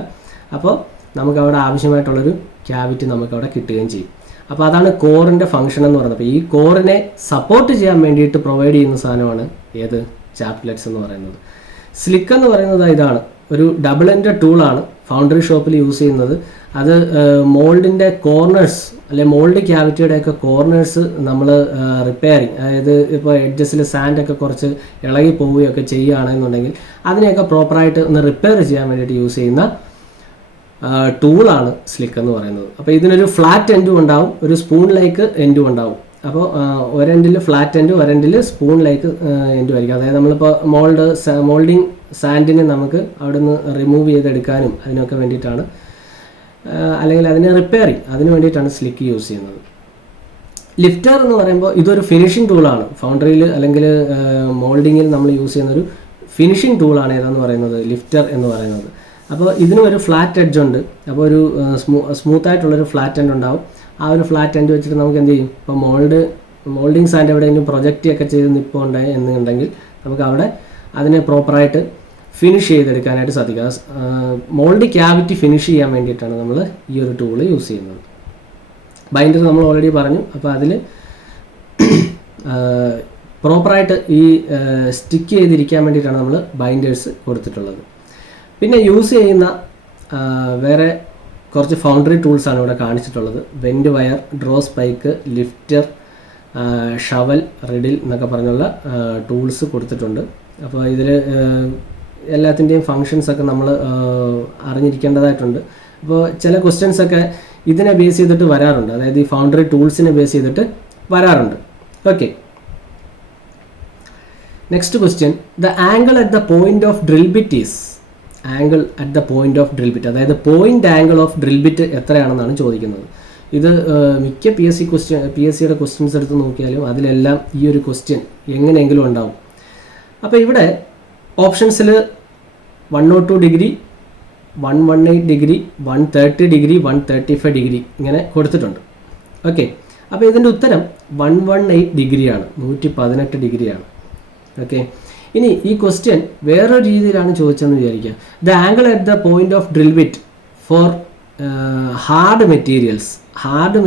അപ്പോൾ നമുക്കവിടെ ആവശ്യമായിട്ടുള്ളൊരു ക്യാവിറ്റി നമുക്കവിടെ കിട്ടുകയും ചെയ്യും. അപ്പോൾ അതാണ് കോറിൻ്റെ ഫംഗ്ഷൻ എന്ന് പറയുന്നത്. അപ്പോൾ ഈ കോറിനെ സപ്പോർട്ട് ചെയ്യാൻ വേണ്ടിയിട്ട് പ്രൊവൈഡ് ചെയ്യുന്ന സാധനമാണ് ഏത്, ചാപ്ലെറ്റ്സ് എന്ന് പറയുന്നത്. സ്ലിക്ക് എന്ന് പറയുന്നത് ഇതാണ്, ഒരു ഡബിൾ എൻഡഡ് ടൂളാണ് ഫൗണ്ടറി ഷോപ്പിൽ യൂസ് ചെയ്യുന്നത്. അത് മോൾഡിൻ്റെ കോർണേഴ്സ് അല്ലെ മോൾഡ് ക്യാവിറ്റിയുടെയൊക്കെ കോർണേഴ്സ് നമ്മൾ റിപ്പയറിങ്, അതായത് ഇപ്പോൾ എഡ്ജസിൽ സാൻഡൊക്കെ കുറച്ച് ഇളകി പോവുകയൊക്കെ ചെയ്യുകയാണെന്നുണ്ടെങ്കിൽ അതിനെയൊക്കെ പ്രോപ്പറായിട്ട് ഒന്ന് റിപ്പയർ ചെയ്യാൻ വേണ്ടിയിട്ട് യൂസ് ചെയ്യുന്ന ടൂളാണ് സ്ലിക്ക് എന്ന് പറയുന്നത്. അപ്പോൾ ഇതിനൊരു ഫ്ലാറ്റ് എൻഡും ഉണ്ടാവും, ഒരു സ്പൂൺ ലൈക്ക് എൻഡും ഉണ്ടാവും. അപ്പോൾ ഒരെൻഡിൽ ഫ്ലാറ്റ് എൻഡും ഒരെൻഡിൽ സ്പൂൺ ലൈക്ക് എൻഡും ആയിരിക്കും. അതായത് നമ്മളിപ്പോൾ മോൾഡിങ് സാൻഡിനെ നമുക്ക് അവിടെ നിന്ന് റിമൂവ് ചെയ്തെടുക്കാനും അതിനൊക്കെ വേണ്ടിയിട്ടാണ്, അല്ലെങ്കിൽ അതിനെ റിപ്പയറിങ് അതിന് വേണ്ടിയിട്ടാണ് സ്ലിക്ക് യൂസ് ചെയ്യുന്നത്. ലിഫ്റ്റർ എന്ന് പറയുമ്പോൾ ഇതൊരു ഫിനിഷിംഗ് ടൂളാണ്. ഫൗണ്ടറിയിൽ അല്ലെങ്കിൽ മോൾഡിങ്ങിൽ നമ്മൾ യൂസ് ചെയ്യുന്ന ഒരു ഫിനിഷിംഗ് ടൂളാണ് ഏതെന്ന് പറയുന്നത്, ലിഫ്റ്റർ എന്ന് പറയുന്നത്. അപ്പോൾ ഇതിനും ഒരു ഫ്ലാറ്റ് എഡ്ജ് ഉണ്ട്. അപ്പോൾ ഒരു സ്മൂത്തായിട്ടുള്ളൊരു ഫ്ലാറ്റ് എൻഡ് ഉണ്ടാവും. ആ ഒരു ഫ്ലാറ്റ് എൻഡ് വെച്ചിട്ട് നമുക്ക് എന്ത് ചെയ്യും, ഇപ്പോൾ മോൾഡിങ് സാൻഡ് എവിടെയെങ്കിലും പ്രൊജക്റ്റ് ഒക്കെ ചെയ്ത് നിൽപ്പുണ്ടായി എന്നുണ്ടെങ്കിൽ നമുക്ക് അവിടെ അതിനെ പ്രോപ്പറായിട്ട് ഫിനിഷ് ചെയ്തെടുക്കാനായിട്ട് സാധിക്കും. മോൾഡ് ക്യാവിറ്റി ഫിനിഷ് ചെയ്യാൻ വേണ്ടിയിട്ടാണ് നമ്മൾ ഈ ഒരു ടൂൾ യൂസ് ചെയ്യുന്നത്. ബൈൻഡർ നമ്മൾ ഓൾറെഡി പറഞ്ഞു. അപ്പോൾ അതിൽ പ്രോപ്പറായിട്ട് ഈ സ്റ്റിക്ക് ചെയ്തിരിക്കാൻ വേണ്ടിയിട്ടാണ് നമ്മൾ ബൈൻഡേഴ്സ് കൊടുത്തിട്ടുള്ളത്. പിന്നെ യൂസ് ചെയ്യുന്ന വേറെ കുറച്ച് ഫൗണ്ടറി ടൂൾസാണ് ഇവിടെ കാണിച്ചിട്ടുള്ളത്. Vent wire, draw spike, lifter, shovel, riddle എന്നൊക്കെ പറഞ്ഞുള്ള ടൂൾസ് കൊടുത്തിട്ടുണ്ട്. അപ്പോൾ ഇതിൽ എല്ലാത്തിൻ്റെയും ഫങ്ഷൻസൊക്കെ നമ്മൾ അറിഞ്ഞിരിക്കേണ്ടതായിട്ടുണ്ട്. അപ്പോൾ ചില ക്വസ്റ്റ്യൻസൊക്കെ ഇതിനെ ബേസ് ചെയ്തിട്ട് വരാറുണ്ട്, അതായത് ഈ ഫൗണ്ടറി ടൂൾസിനെ ബേസ് ചെയ്തിട്ട് വരാറുണ്ട്. Okay, next question, the angle at the point of drill bit is. Angle at the point of drill bit, അതായത് point angle of drill bit എത്രയാണെന്നാണ് ചോദിക്കുന്നത്. ഇത് മിക്ക പി എസ് സിയുടെ ക്വസ്റ്റ്യൻസ് എടുത്ത് നോക്കിയാലും അതിലെല്ലാം ഈ ഒരു ക്വസ്റ്റ്യൻ എങ്ങനെയെങ്കിലും ഉണ്ടാവും. അപ്പോൾ ഇവിടെ ഓപ്ഷൻസിൽ 102 ഡിഗ്രി, 118 ഡിഗ്രി, 130 ഡിഗ്രി, 135 ഡിഗ്രി ഇങ്ങനെ കൊടുത്തിട്ടുണ്ട്. ഓക്കെ, അപ്പോൾ ഇതിൻ്റെ ഉത്തരം 118 ഡിഗ്രിയാണ്, 118 ഡിഗ്രിയാണ്. ഓക്കെ, ഇനി ഈ ക്വസ്റ്റ്യൻ വേറൊരു രീതിയിലാണ് ചോദിച്ചതെന്ന് വിചാരിക്കുക. The angle at the point of drill bit for hard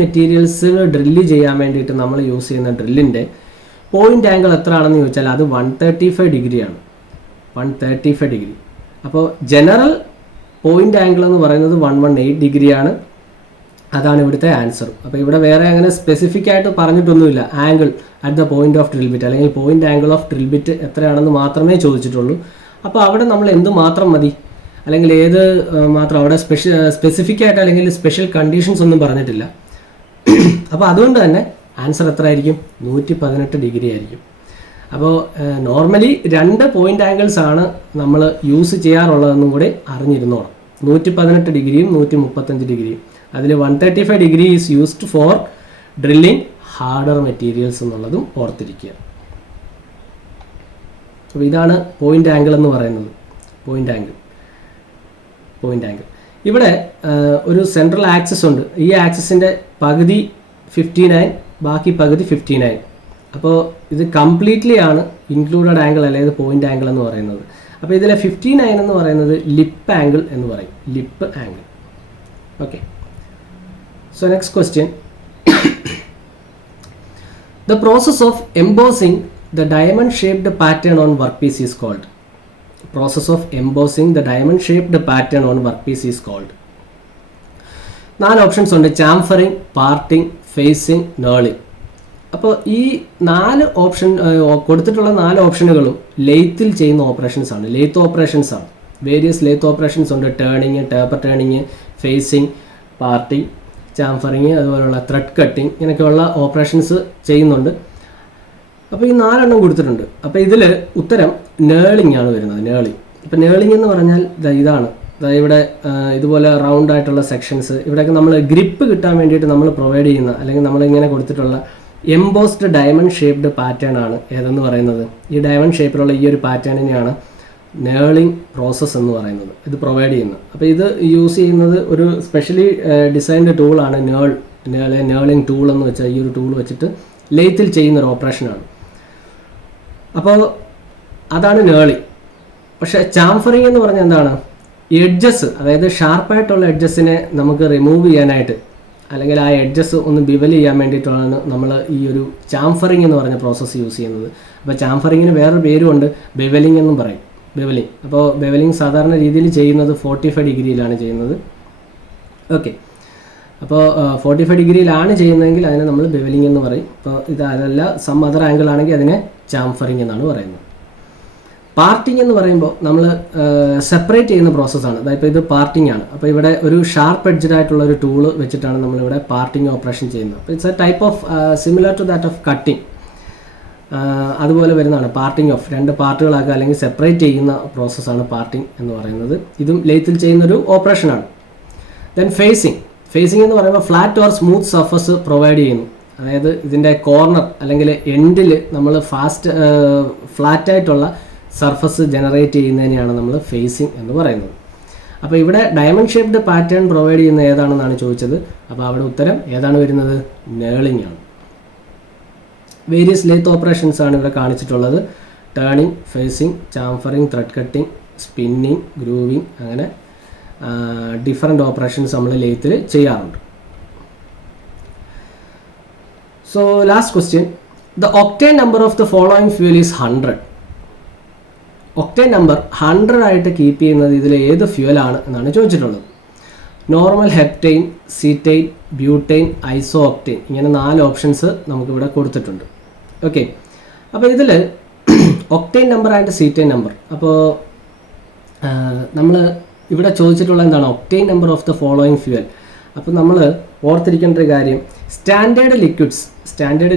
മെറ്റീരിയൽസിന് ഡ്രില്ല് ചെയ്യാൻ വേണ്ടിയിട്ട് നമ്മൾ യൂസ് ചെയ്യുന്ന ഡ്രില്ലിൻ്റെ പോയിന്റ് ആംഗിൾ എത്ര ആണെന്ന് ചോദിച്ചാൽ അത് 135 ഡിഗ്രിയാണ്. 135 ഡിഗ്രി. അപ്പോൾ ജനറൽ പോയിന്റ് ആംഗിൾ എന്ന് പറയുന്നത് 118 ഡിഗ്രിയാണ്. അതാണ് ഇവിടുത്തെ ആൻസർ. അപ്പോൾ ഇവിടെ വേറെ അങ്ങനെ സ്പെസിഫിക് ആയിട്ട് പറഞ്ഞിട്ടൊന്നുമില്ല. Angle at the point of drill bit അല്ലെങ്കിൽ point angle of drill bit എത്രയാണെന്ന് മാത്രമേ ചോദിച്ചിട്ടുള്ളൂ. അപ്പോൾ അവിടെ നമ്മൾ എന്ത് മാത്രം മതി, അല്ലെങ്കിൽ ഏത് മാത്രം, അവിടെ സ്പെസിഫിക് ആയിട്ട് അല്ലെങ്കിൽ സ്പെഷ്യൽ കണ്ടീഷൻസ് ഒന്നും പറഞ്ഞിട്ടില്ല. അപ്പോൾ അതുകൊണ്ട് തന്നെ ആൻസർ എത്ര ആയിരിക്കും, 118 ഡിഗ്രി ആയിരിക്കും. അപ്പോൾ നോർമലി 2 പോയിന്റ് ആംഗിൾസ് ആണ് നമ്മൾ യൂസ് ചെയ്യാറുള്ളതെന്നും കൂടി അറിഞ്ഞിരുന്നോണം. 118 ഡിഗ്രിയും 135 ഡിഗ്രിയും. അതിൽ 135 degree is used for drilling harder materials എന്നുള്ളതും ഓർത്തിരിക്കുക. അപ്പോൾ ഇതാണ് പോയിന്റ് ആംഗിൾ എന്ന് പറയുന്നത്. പോയിന്റ് ആംഗിൾ ഇവിടെ ഒരു സെൻട്രൽ ആക്സിസ് ഉണ്ട്. ഈ ആക്സിസിൻ്റെ പകുതി 59, ബാക്കി പകുതി 59. അപ്പോൾ ഇത് കംപ്ലീറ്റ്ലി ആണ് ഇൻക്ലൂഡഡ് ആംഗിൾ അല്ലെങ്കിൽ പോയിന്റ് ആംഗിൾ എന്ന് പറയുന്നത്. അപ്പോൾ ഇതിലെ 59 എന്ന് പറയുന്നത് ലിപ്പ് ആംഗിൾ എന്ന് പറയും, lip angle. Okay, so next question, the process of embossing the diamond shaped pattern on work piece is called. Process of embossing the diamond shaped pattern on work piece is called. 4 options ഉണ്ട്: chamfering, parting, facing, knurling. അപ്പോൾ ഈ 4 option കൊടുത്തിട്ടുള്ള 4 ഓപ്ഷനുകളും ലെയ്ത്തിൽ ചെയ്യുന്ന operations ആണ്, lathe operations ആണ്. Various lathe operations ഉണ്ട്: turning, taper turning, facing, parting, chamfering, അതുപോലുള്ള ത്രെഡ് കട്ടിങ്, ഇങ്ങനെയൊക്കെയുള്ള ഓപ്പറേഷൻസ് ചെയ്യുന്നുണ്ട്. അപ്പോൾ ഈ 4 എണ്ണം കൊടുത്തിട്ടുണ്ട്. അപ്പോൾ ഇതിൽ ഉത്തരം നേളിംഗ് ആണ് വരുന്നത്, നേളിംഗ്. അപ്പോൾ നേളിംഗ് എന്ന് പറഞ്ഞാൽ ഇതാണ്, ഇവിടെ ഇതുപോലെ റൗണ്ട് ആയിട്ടുള്ള സെക്ഷൻസ്, ഇവിടെയൊക്കെ നമ്മൾ ഗ്രിപ്പ് കിട്ടാൻ വേണ്ടിയിട്ട് നമ്മൾ പ്രൊവൈഡ് ചെയ്യുന്ന അല്ലെങ്കിൽ നമ്മളിങ്ങനെ കൊടുത്തിട്ടുള്ള എംബോസ്ഡ് ഡയമണ്ട് ഷേപ്ഡ് പാറ്റേൺ ആണ് ഏതെന്ന് പറയുന്നത്. ഈ ഡയമണ്ട് ഷേപ്പിലുള്ള ഈ ഒരു പാറ്റേണിനെയാണ് നേളിംഗ് പ്രോസസ്സ് എന്ന് പറയുന്നത്, ഇത് പ്രൊവൈഡ് ചെയ്യുന്നത്. അപ്പോൾ ഇത് യൂസ് ചെയ്യുന്നത് ഒരു സ്പെഷ്യലി ഡിസൈൻഡ് ടൂളാണ്, നേളിംഗ് ടൂൾ എന്ന് വെച്ചാൽ ഈ ഒരു ടൂൾ വെച്ചിട്ട് ലെയ്ത്തിൽ ചെയ്യുന്നൊരു ഓപ്പറേഷനാണ്. അപ്പോൾ അതാണ് നേളിംഗ്. പക്ഷേ ചാംഫറിങ് എന്ന് പറഞ്ഞാൽ എന്താണ്, എഡ്ജസ്, അതായത് ഷാർപ്പായിട്ടുള്ള എഡ്ജസിനെ നമുക്ക് റിമൂവ് ചെയ്യാനായിട്ട് അല്ലെങ്കിൽ ആ എഡ്ജസ് ഒന്ന് ബിവൽ ചെയ്യാൻ വേണ്ടിയിട്ടാണ് നമ്മൾ ഈ ഒരു ചാംഫറിങ് എന്ന് പറഞ്ഞ പ്രോസസ്സ് യൂസ് ചെയ്യുന്നത്. അപ്പോൾ ചാംഫറിങ്ങിന് വേറൊരു പേരുമുണ്ട്, ബെവലിംഗ് എന്നും പറയും, ബെവലിംഗ്. അപ്പോൾ ബെവലിംഗ് സാധാരണ രീതിയിൽ ചെയ്യുന്നത് 45 ഡിഗ്രിയിലാണ് ചെയ്യുന്നത്. ഓക്കെ, അപ്പോൾ 45 ഡിഗ്രിയിലാണ് ചെയ്യുന്നതെങ്കിൽ അതിനെ നമ്മൾ ബെവലിംഗ് എന്ന് പറയും. അപ്പോൾ അതല്ല സം അതർ ആംഗിൾ ആണെങ്കിൽ അതിനെ ചാംഫറിങ് എന്നാണ് പറയുന്നത്. പാർട്ടിങ് എന്ന് പറയുമ്പോൾ നമ്മൾ സെപ്പറേറ്റ് ചെയ്യുന്ന പ്രോസസ്സാണ്. അതായത് ഇത് പാർട്ടിംഗ് ആണ്. അപ്പോൾ ഇവിടെ ഒരു ഷാർപ്പ് എഡ്ജഡ് ആയിട്ടുള്ള ഒരു ടൂള് വെച്ചിട്ടാണ് നമ്മളിവിടെ പാർട്ടിംഗ് ഓപ്പറേഷൻ ചെയ്യുന്നത്. അപ്പോൾ it's a type of similar to that of cutting. അതുപോലെ വരുന്നതാണ് പാർട്ടിംഗ് ഓഫ് 2 പാർട്ടുകളാക്കുക അല്ലെങ്കിൽ സെപ്പറേറ്റ് ചെയ്യുന്ന പ്രോസസ്സാണ് പാർട്ടിംഗ് എന്ന് പറയുന്നത്. ഇതും ലെയ്ത്തിൽ ചെയ്യുന്നൊരു ഓപ്പറേഷനാണ്. ദെൻ ഫേസിംഗ് എന്ന് പറയുമ്പോൾ flat or smooth surface provide ചെയ്യുന്നു. അതായത് ഇതിൻ്റെ കോർണർ അല്ലെങ്കിൽ എൻഡിൽ നമ്മൾ ഫ്ലാറ്റായിട്ടുള്ള സർഫസ് ജനറേറ്റ് ചെയ്യുന്നതിനെയാണ് നമ്മൾ ഫേസിങ് എന്ന് പറയുന്നത്. അപ്പോൾ ഇവിടെ ഡയമണ്ട് ഷേപ്ഡ് പാറ്റേൺ പ്രൊവൈഡ് ചെയ്യുന്ന ഏതാണെന്നാണ് ചോദിച്ചത്. അപ്പോൾ അവിടെ ഉത്തരം ഏതാണ് വരുന്നത്? നേളിംഗ് ആണ്. വേരിയസ് ലെയ്ത്ത് ഓപ്പറേഷൻസ് ആണ് ഇവിടെ കാണിച്ചിട്ടുള്ളത്. Turning, facing, chamfering, thread cutting, spinning, grooving, അങ്ങനെ ഡിഫറെൻറ്റ് ഓപ്പറേഷൻസ് നമ്മൾ ലെയ്ത്തിൽ ചെയ്യാറുണ്ട്. So last question, the octane number of the following fuel is 100. Octane number 100 ആയിട്ട് കീപ്പ് ചെയ്യുന്നത് ഇതിൽ ഏത് ഫ്യൂവലാണ് എന്നാണ് ചോദിച്ചിട്ടുള്ളത്. Normal, heptane, cetane, butane, isooctane, ഇങ്ങനെ 4 ഓപ്ഷൻസ് നമുക്കിവിടെ കൊടുത്തിട്ടുണ്ട്. ഓക്കെ, അപ്പോൾ ഇതിൽ octane number and cetane number, അപ്പോൾ നമ്മൾ ഇവിടെ ചോദിച്ചിട്ടുള്ള എന്താണ്? Octane number of the following fuel. അപ്പോൾ നമ്മൾ ഓർത്തിരിക്കേണ്ട ഒരു കാര്യം, സ്റ്റാൻഡേർഡ്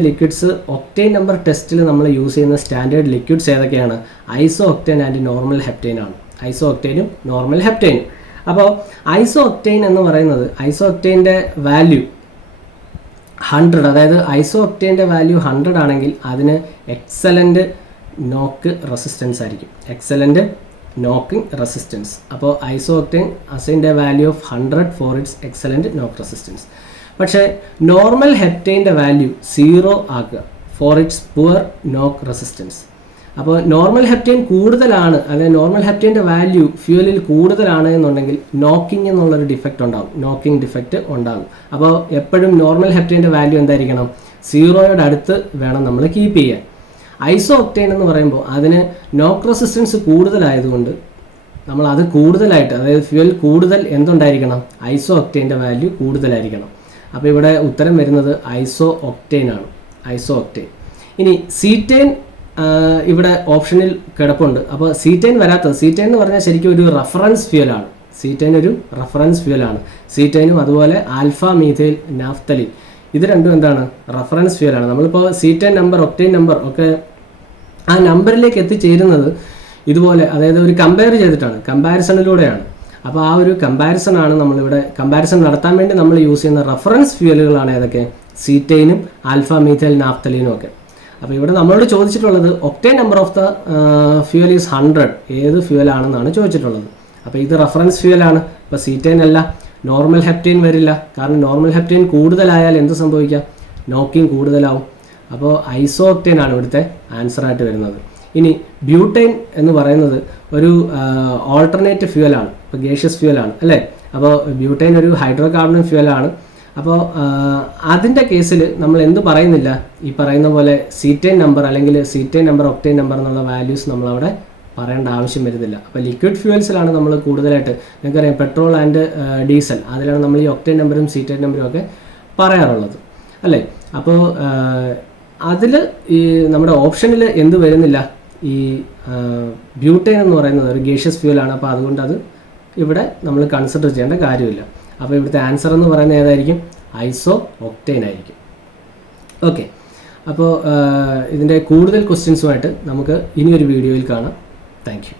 ലിക്വിഡ്സ് ഒക്ടേൻ നമ്പർ ടെസ്റ്റിൽ നമ്മൾ യൂസ് ചെയ്യുന്ന സ്റ്റാൻഡേർഡ് ലിക്വിഡ്സ് ഏതൊക്കെയാണ്? ഐസോ ഒക്ടേൻ ആൻഡ് നോർമൽ ഹെപ്റ്റെയിൻ ആണ്. ഐസോ ഒക്ടേനും നോർമൽ ഹെപ്റ്റെയിനും. അപ്പോൾ ഐസോ ഒക്ടേൻ എന്ന് പറയുന്നത്, ഐസോ ഒക്ടേൻ്റെ വാല്യൂ 100, അതായത് ഐസോ ഒക്ടേൻ്റെ വാല്യൂ 100 ആണെങ്കിൽ അതിന് എക്സലൻ്റ് നോക്ക് റെസിസ്റ്റൻസ് ആയിരിക്കും. Excellent knocking resistance. അപ്പോൾ isooctane assigned a value of 100 for its excellent knock resistance. പക്ഷേ നോർമൽ ഹെപ്റ്റെയിൻ്റെ വാല്യൂ 0 ആക്കുക for its poor knock resistance. അപ്പോൾ നോർമൽ ഹെപ്റ്റെയിൻ കൂടുതലാണ്, അതായത് നോർമൽ ഹെപ്റ്റെയിൻ്റെ വാല്യൂ ഫ്യൂവലിൽ കൂടുതലാണ് എന്നുണ്ടെങ്കിൽ നോക്കിംഗ് എന്നുള്ളൊരു ഡിഫക്റ്റ് ഉണ്ടാകും, നോക്കിംഗ് ഡിഫക്റ്റ് ഉണ്ടാകും. അപ്പോൾ എപ്പോഴും നോർമൽ ഹെപ്റ്റെയിൻ്റെ വാല്യൂ എന്തായിരിക്കണം? 0യുടെ അടുത്ത് വേണം നമ്മൾ കീപ്പ് ചെയ്യാൻ. ഐസോ ഒക്ടേൻ എന്ന് പറയുമ്പോൾ അതിന് നോക്ക് റെസിസ്റ്റൻസ് കൂടുതലായതുകൊണ്ട് നമ്മൾ അത് കൂടുതലായിട്ട്, അതായത് ഫ്യൂവൽ കൂടുതൽ എന്തുണ്ടായിരിക്കണം? ഐസോ ഒക്ടേൻ്റെ വാല്യൂ കൂടുതലായിരിക്കണം. അപ്പോൾ ഇവിടെ ഉത്തരം വരുന്നത് ഐസോ ഒക്ടേൻ ആണ്. ഐസോ ഒക്ടേൻ. ഇനി സീറ്റെയിൻ ഇവിടെ ഓപ്ഷനിൽ കിടപ്പുണ്ട്. അപ്പോൾ സീറ്റെയിൻ വരാത്തത്, സീറ്റെയിൻ എന്ന് പറഞ്ഞാൽ ശരിക്കും ഒരു റഫറൻസ് ഫ്യൂവലാണ്. സീറ്റെയിൻ ഒരു റഫറൻസ് ഫ്യൂവലാണ്. സീറ്റെയിനും അതുപോലെ ആൽഫ മീഥൈൽ നാഫ്തലിൻ, ഇത് രണ്ടും എന്താണ്? റഫറൻസ് ഫ്യൂവലാണ്. നമ്മളിപ്പോൾ സീറ്റെയിൻ നമ്പർ, ഒക്ടേൻ നമ്പർ ഒക്കെ ആ നമ്പറിലേക്ക് എത്തിച്ചേരുന്നത് ഇതുപോലെ, അതായത് ഒരു കമ്പയർ ചെയ്തിട്ടാണ്, കമ്പാരിസണിലൂടെയാണ്. അപ്പോൾ ആ ഒരു കമ്പാരിസൺ ആണ് നമ്മളിവിടെ, കമ്പാരിസൺ നടത്താൻ വേണ്ടി നമ്മൾ യൂസ് ചെയ്യുന്ന റഫറൻസ് ഫ്യൂവലുകളാണ് ഏതൊക്കെ? സീറ്റെയിനും ആൽഫ മീഥൈൽ നാഫ്തലീനും ഒക്കെ. അപ്പോൾ ഇവിടെ നമ്മളോട് ചോദിച്ചിട്ടുള്ളത് octane number of the fuel is 100, ഏത് ഫ്യൂവലാണെന്നാണ് ചോദിച്ചിട്ടുള്ളത്. അപ്പോൾ ഇത് റഫറൻസ് ഫ്യൂവലാണ്. ഇപ്പോൾ സീറ്റെയിൻ അല്ല, നോർമൽ ഹെപ്റ്റെയിൻ വരില്ല. കാരണം നോർമൽ ഹെപ്റ്റെയിൻ കൂടുതലായാൽ എന്ത് സംഭവിക്കുക? നോക്കിംഗ് കൂടുതലാവും. അപ്പോൾ ഐസോ ഒക്ടേൻ ആണ് ഇവിടുത്തെ ആൻസറായിട്ട് വരുന്നത്. ഇനി ബ്യൂട്ടെയിൻ എന്ന് പറയുന്നത് ഒരു ഓൾട്ടർനേറ്റ് ഫ്യൂവലാണ്, ഇപ്പോൾ ഗേഷ്യസ് ഫ്യൂവലാണ് അല്ലേ. അപ്പോൾ ബ്യൂട്ടെയിൻ ഒരു ഹൈഡ്രോ കാർബൺ ഫ്യൂവലാണ്. അപ്പോൾ അതിൻ്റെ കേസിൽ നമ്മൾ എന്ത് പറയുന്നില്ല, ഈ പറയുന്ന പോലെ സീറ്റെയിൻ നമ്പർ അല്ലെങ്കിൽ സീറ്റെയിൻ നമ്പർ, ഒക്ടേൻ നമ്പർ എന്നുള്ള വാല്യൂസ് നമ്മളവിടെ പറയേണ്ട ആവശ്യം വരുന്നില്ല. അപ്പോൾ ലിക്വിഡ് ഫ്യൂവൽസിലാണ് നമ്മൾ കൂടുതലായിട്ട്, നിങ്ങൾക്കറിയാം പെട്രോൾ ആൻഡ് ഡീസൽ, അതിലാണ് നമ്മൾ ഈ ഒക്ടേൻ നമ്പറും സീറ്റെയിൻ നമ്പറും ഒക്കെ പറയാറുള്ളത് അല്ലേ. അപ്പോൾ അതിൽ ഈ നമ്മുടെ ഓപ്ഷനിൽ എന്ത് വരുന്നില്ല, ഈ ബ്യൂട്ടെയിൻ എന്ന് പറയുന്നത് ഒരു ഗേഷ്യസ് ഫ്യൂവലാണ്. അപ്പോൾ അതുകൊണ്ട് അത് ഇവിടെ നമ്മൾ കൺസിഡർ ചെയ്യേണ്ട കാര്യമില്ല. അപ്പോൾ ഇവിടുത്തെ ആൻസർ എന്ന് പറയുന്നത് ഏതായിരിക്കും? ഐസോ ഒക്ടേൻ ആയിരിക്കും. ഓക്കെ, അപ്പോൾ ഇതിൻ്റെ കൂടുതൽ ക്വസ്റ്റ്യൻസുമായിട്ട് നമുക്ക് ഇനിയൊരു വീഡിയോയിൽ കാണാം. Thank you.